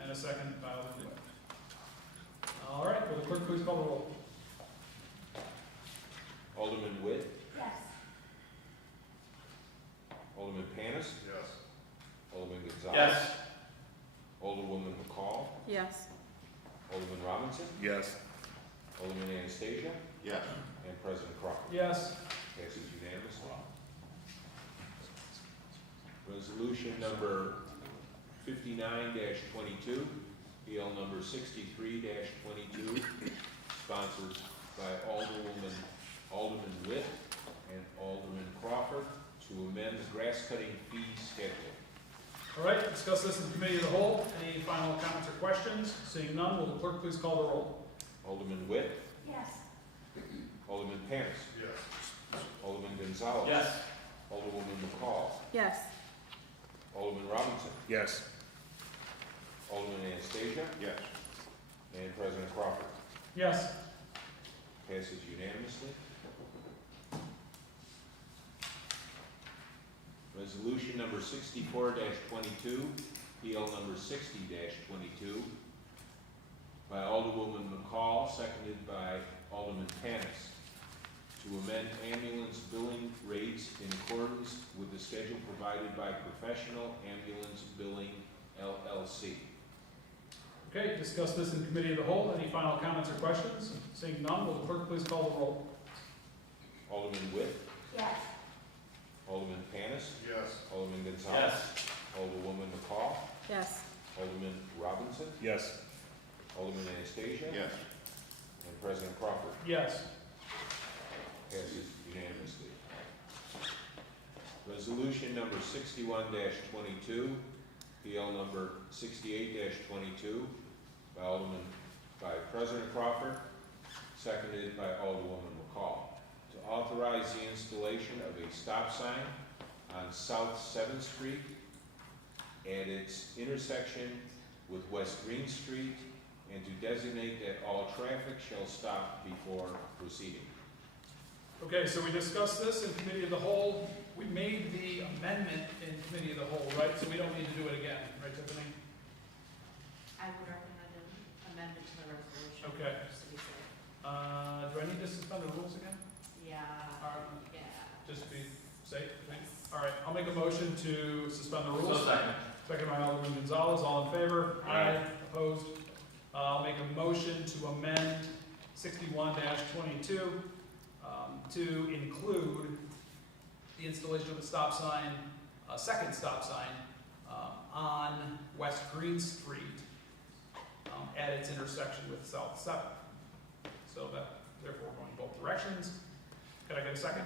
and a second by Alderman Witt. All right, will the clerk please call the roll? Alderman Witt, Yes. Alderman Panis, Yes. Alderman Gonzalez. Yes. Alderwoman McCall, Yes. Alderman Robinson, Yes. Alderman Anastasia, Yes. and President Crawford. Yes. Passes unanimously. Resolution number 59-22, PL number 63-22, sponsored by Alderman Witt and Alderman Crawford, to amend the grass cutting fee schedule. All right, discuss this in committee of the whole. Any final comments or questions? Seeing none, will the clerk please call the roll? Alderman Witt, Yes. Alderman Panis, Yes. Alderman Gonzalez. Yes. Alderwoman McCall, Yes. Alderman Robinson, Yes. Alderman Anastasia, Yes. and President Crawford. Yes. Passes unanimously. Resolution number 64-22, PL number 60-22, by Alderwoman McCall, seconded by Alderman Panis, to amend ambulance billing rates in accordance with the schedule provided by Professional Ambulance Billing, LLC. Okay, discuss this in committee of the whole. Any final comments or questions? Seeing none, will the clerk please call the roll? Alderman Witt, Yes. Alderman Panis, Yes. Alderman Gonzalez, Alderwoman McCall, Yes. Alderman Robinson, Yes. Alderman Anastasia, Yes. and President Crawford. Yes. Passes unanimously. Resolution number 61-22, PL number 68-22, by President Crawford, seconded by Alderwoman McCall, to authorize the installation of a stop sign on South 7th Street at its intersection with West Green Street, and to designate that all traffic shall stop before proceeding. Okay, so we discussed this in committee of the whole. We made the amendment in committee of the whole, right? So we don't need to do it again, right, Tiffany? I would recommend an amendment to the resolution. Okay. Just to be safe. Do I need to suspend the rules again? Yeah, Alright. yeah. Just to be safe, I think. All right, I'll make a motion to suspend the rules. So second. Second by Alderman Gonzalez, all in favor? Aye. Opposed? I'll make a motion to amend 61-22 to include the installation of a stop sign, a second stop sign, on West Green Street at its intersection with South 7th. So that, therefore, going both directions. Can I get a second?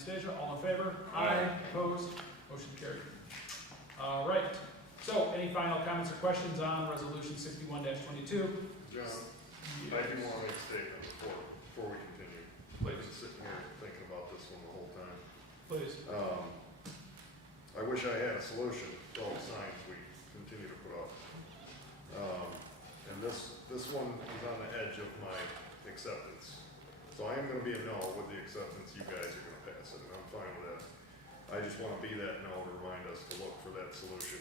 Anastasia, all in favor? Aye. Opposed? Motion carried. All right, so any final comments or questions on resolution 61-22? John, I do want to make a statement before we continue. I've been sitting here thinking about this one the whole time. Please. I wish I had a solution to all the signs we continue to put up. And this one is on the edge of my acceptance. So I am gonna be a no with the acceptance. You guys are gonna pass it, and I'm fine with that. I just wanna be that no to remind us to look for that solution,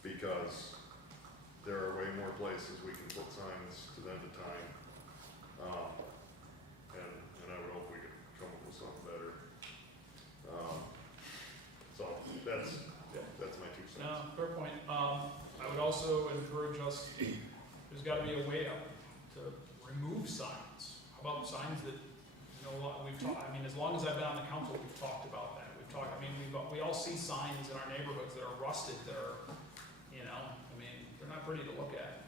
because there are way more places we can put signs to them to time. And I would hope we could come up with something better. So that's my 2 cents. No, fair point. I would also encourage us, there's gotta be a way to remove signs. How about signs that, you know, we've talked, I mean, as long as I've been on the council, we've talked about that. We all see signs in our neighborhoods that are rusted, that are, you know, I mean, they're not pretty to look at.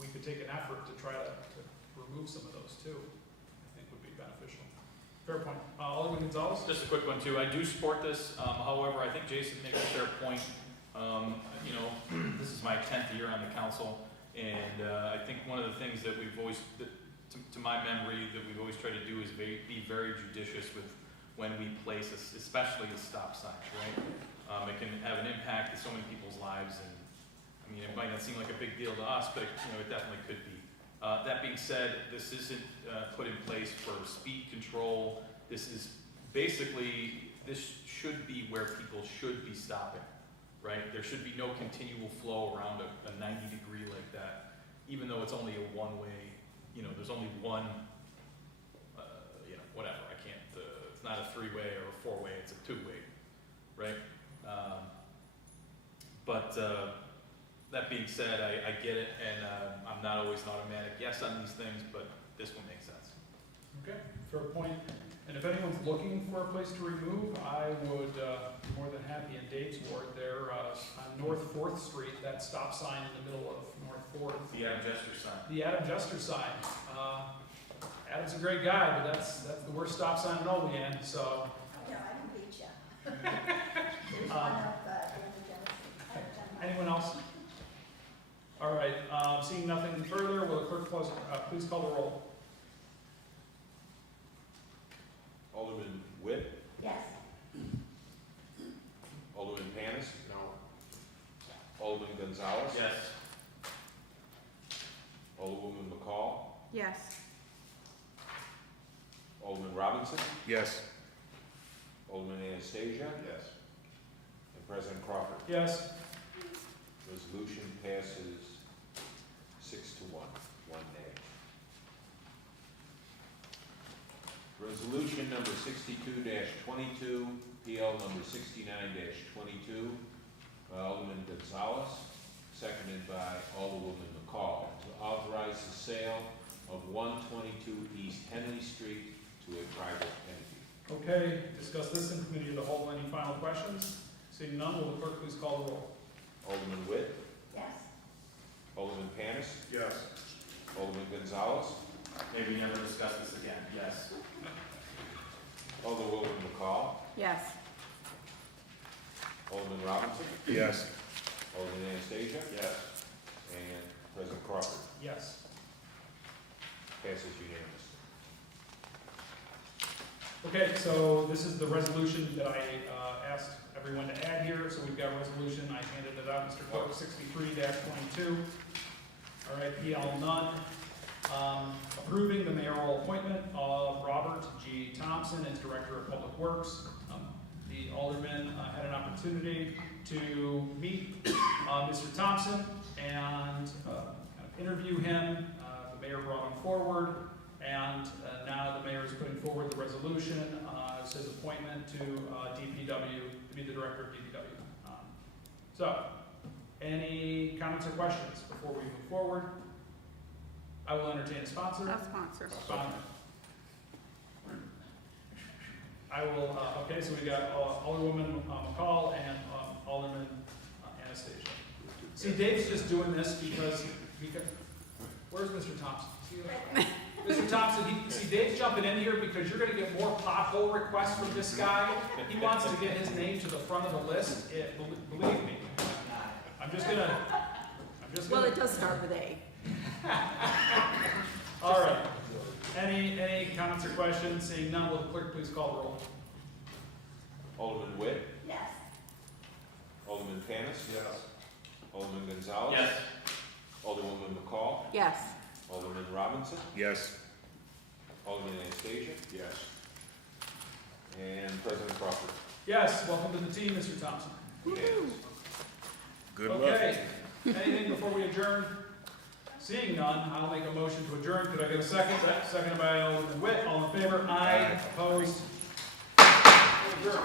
We could take an effort to try to remove some of those too, I think would be beneficial. Fair point. Alderman Gonzalez? Just a quick one too. I do support this. However, I think Jason makes a fair point. You know, this is my 10th year on the council, and I think one of the things that we've always, to my memory, that we've always tried to do is be very judicious with when we place, especially the stop signs, right? It can have an impact to so many people's lives, and I mean, it might not seem like a big deal to us, but you know, it definitely could be. That being said, this isn't put in place for speed control. This is basically, this should be where people should be stopping, right? There should be no continual flow around a 90-degree like that, even though it's only a one-way, you know, there's only one, you know, whatever, I can't, it's not a 3-way or a 4-way, it's a 2-way, right? That being said, I get it, and I'm not always an automatic yes on these things, but this one makes sense. Okay, fair point. And if anyone's looking for a place to remove, I would be more than happy in Dave's ward there on North 4th Street, that stop sign in the middle of North 4th. The Adam Jester sign. The Adam Jester sign. Adam's a great guy, but that's the worst stop sign in Olean, so. No, I didn't beat you. There's one up in the Genesee. Anyone else? All right, seeing nothing further, will the clerk please call the roll? Alderman Witt, Yes. Alderman Panis, No. Alderman Gonzalez. Yes. Alderwoman McCall, Yes. Alderman Robinson, Yes. Alderman Anastasia, Yes. and President Crawford. Yes. Resolution passes 6-1, one nay. Resolution number 62-22, PL number 69-22, Alderman Gonzalez, seconded by Alderwoman McCall, to authorize the sale of 122 East Henley Street to a private entity. Okay, discuss this in committee of the whole. Any final questions? Seeing none, will the clerk please call the roll? Alderman Witt, Yes. Alderman Panis, Yes. Alderman Gonzalez, Maybe never discuss this again. Yes. Alderwoman McCall, Yes. Alderman Robinson, Yes. Alderman Anastasia, Yes. and President Crawford. Yes. Passes unanimous. Okay, so this is the resolution that I asked everyone to add here. So we've got a resolution, I handed it out, Mr. Clerk, 63-22. All right, PL none. Approving the mayoral appointment of Robert G. Thompson as Director of Public Works. The alderman had an opportunity to meet Mr. Thompson and kind of interview him. The mayor brought him forward, and now the mayor is putting forward the resolution as his appointment to DPW, to be the Director of DPW. So, any comments or questions before we move forward? I will entertain a sponsor. I'll sponsor. Sponsor. I will, okay, so we got Alderwoman McCall and Alderman Anastasia. See, Dave's just doing this because, where's Mr. Thompson? See you? Mr. Thompson, see, Dave's jumping in here because you're gonna get more pothole requests from this guy. He wants to get his name to the front of the list. Believe me. I'm just gonna. Well, it does start with A. All right. Any comments or questions? Seeing none, will the clerk please call the roll? Alderman Witt, Yes. Alderman Panis, Yes. Alderman Gonzalez. Yes. Alderwoman McCall, Yes. Alderman Robinson, Yes. Alderman Anastasia, Yes. and President Crawford. Yes, welcome to the team, Mr. Thompson. Good luck. Okay, anything before we adjourn? Seeing none, I'll make a motion to adjourn. Could I get a second? Seconded by Alderman Witt. All in favor? Aye. Opposed? Adjourn.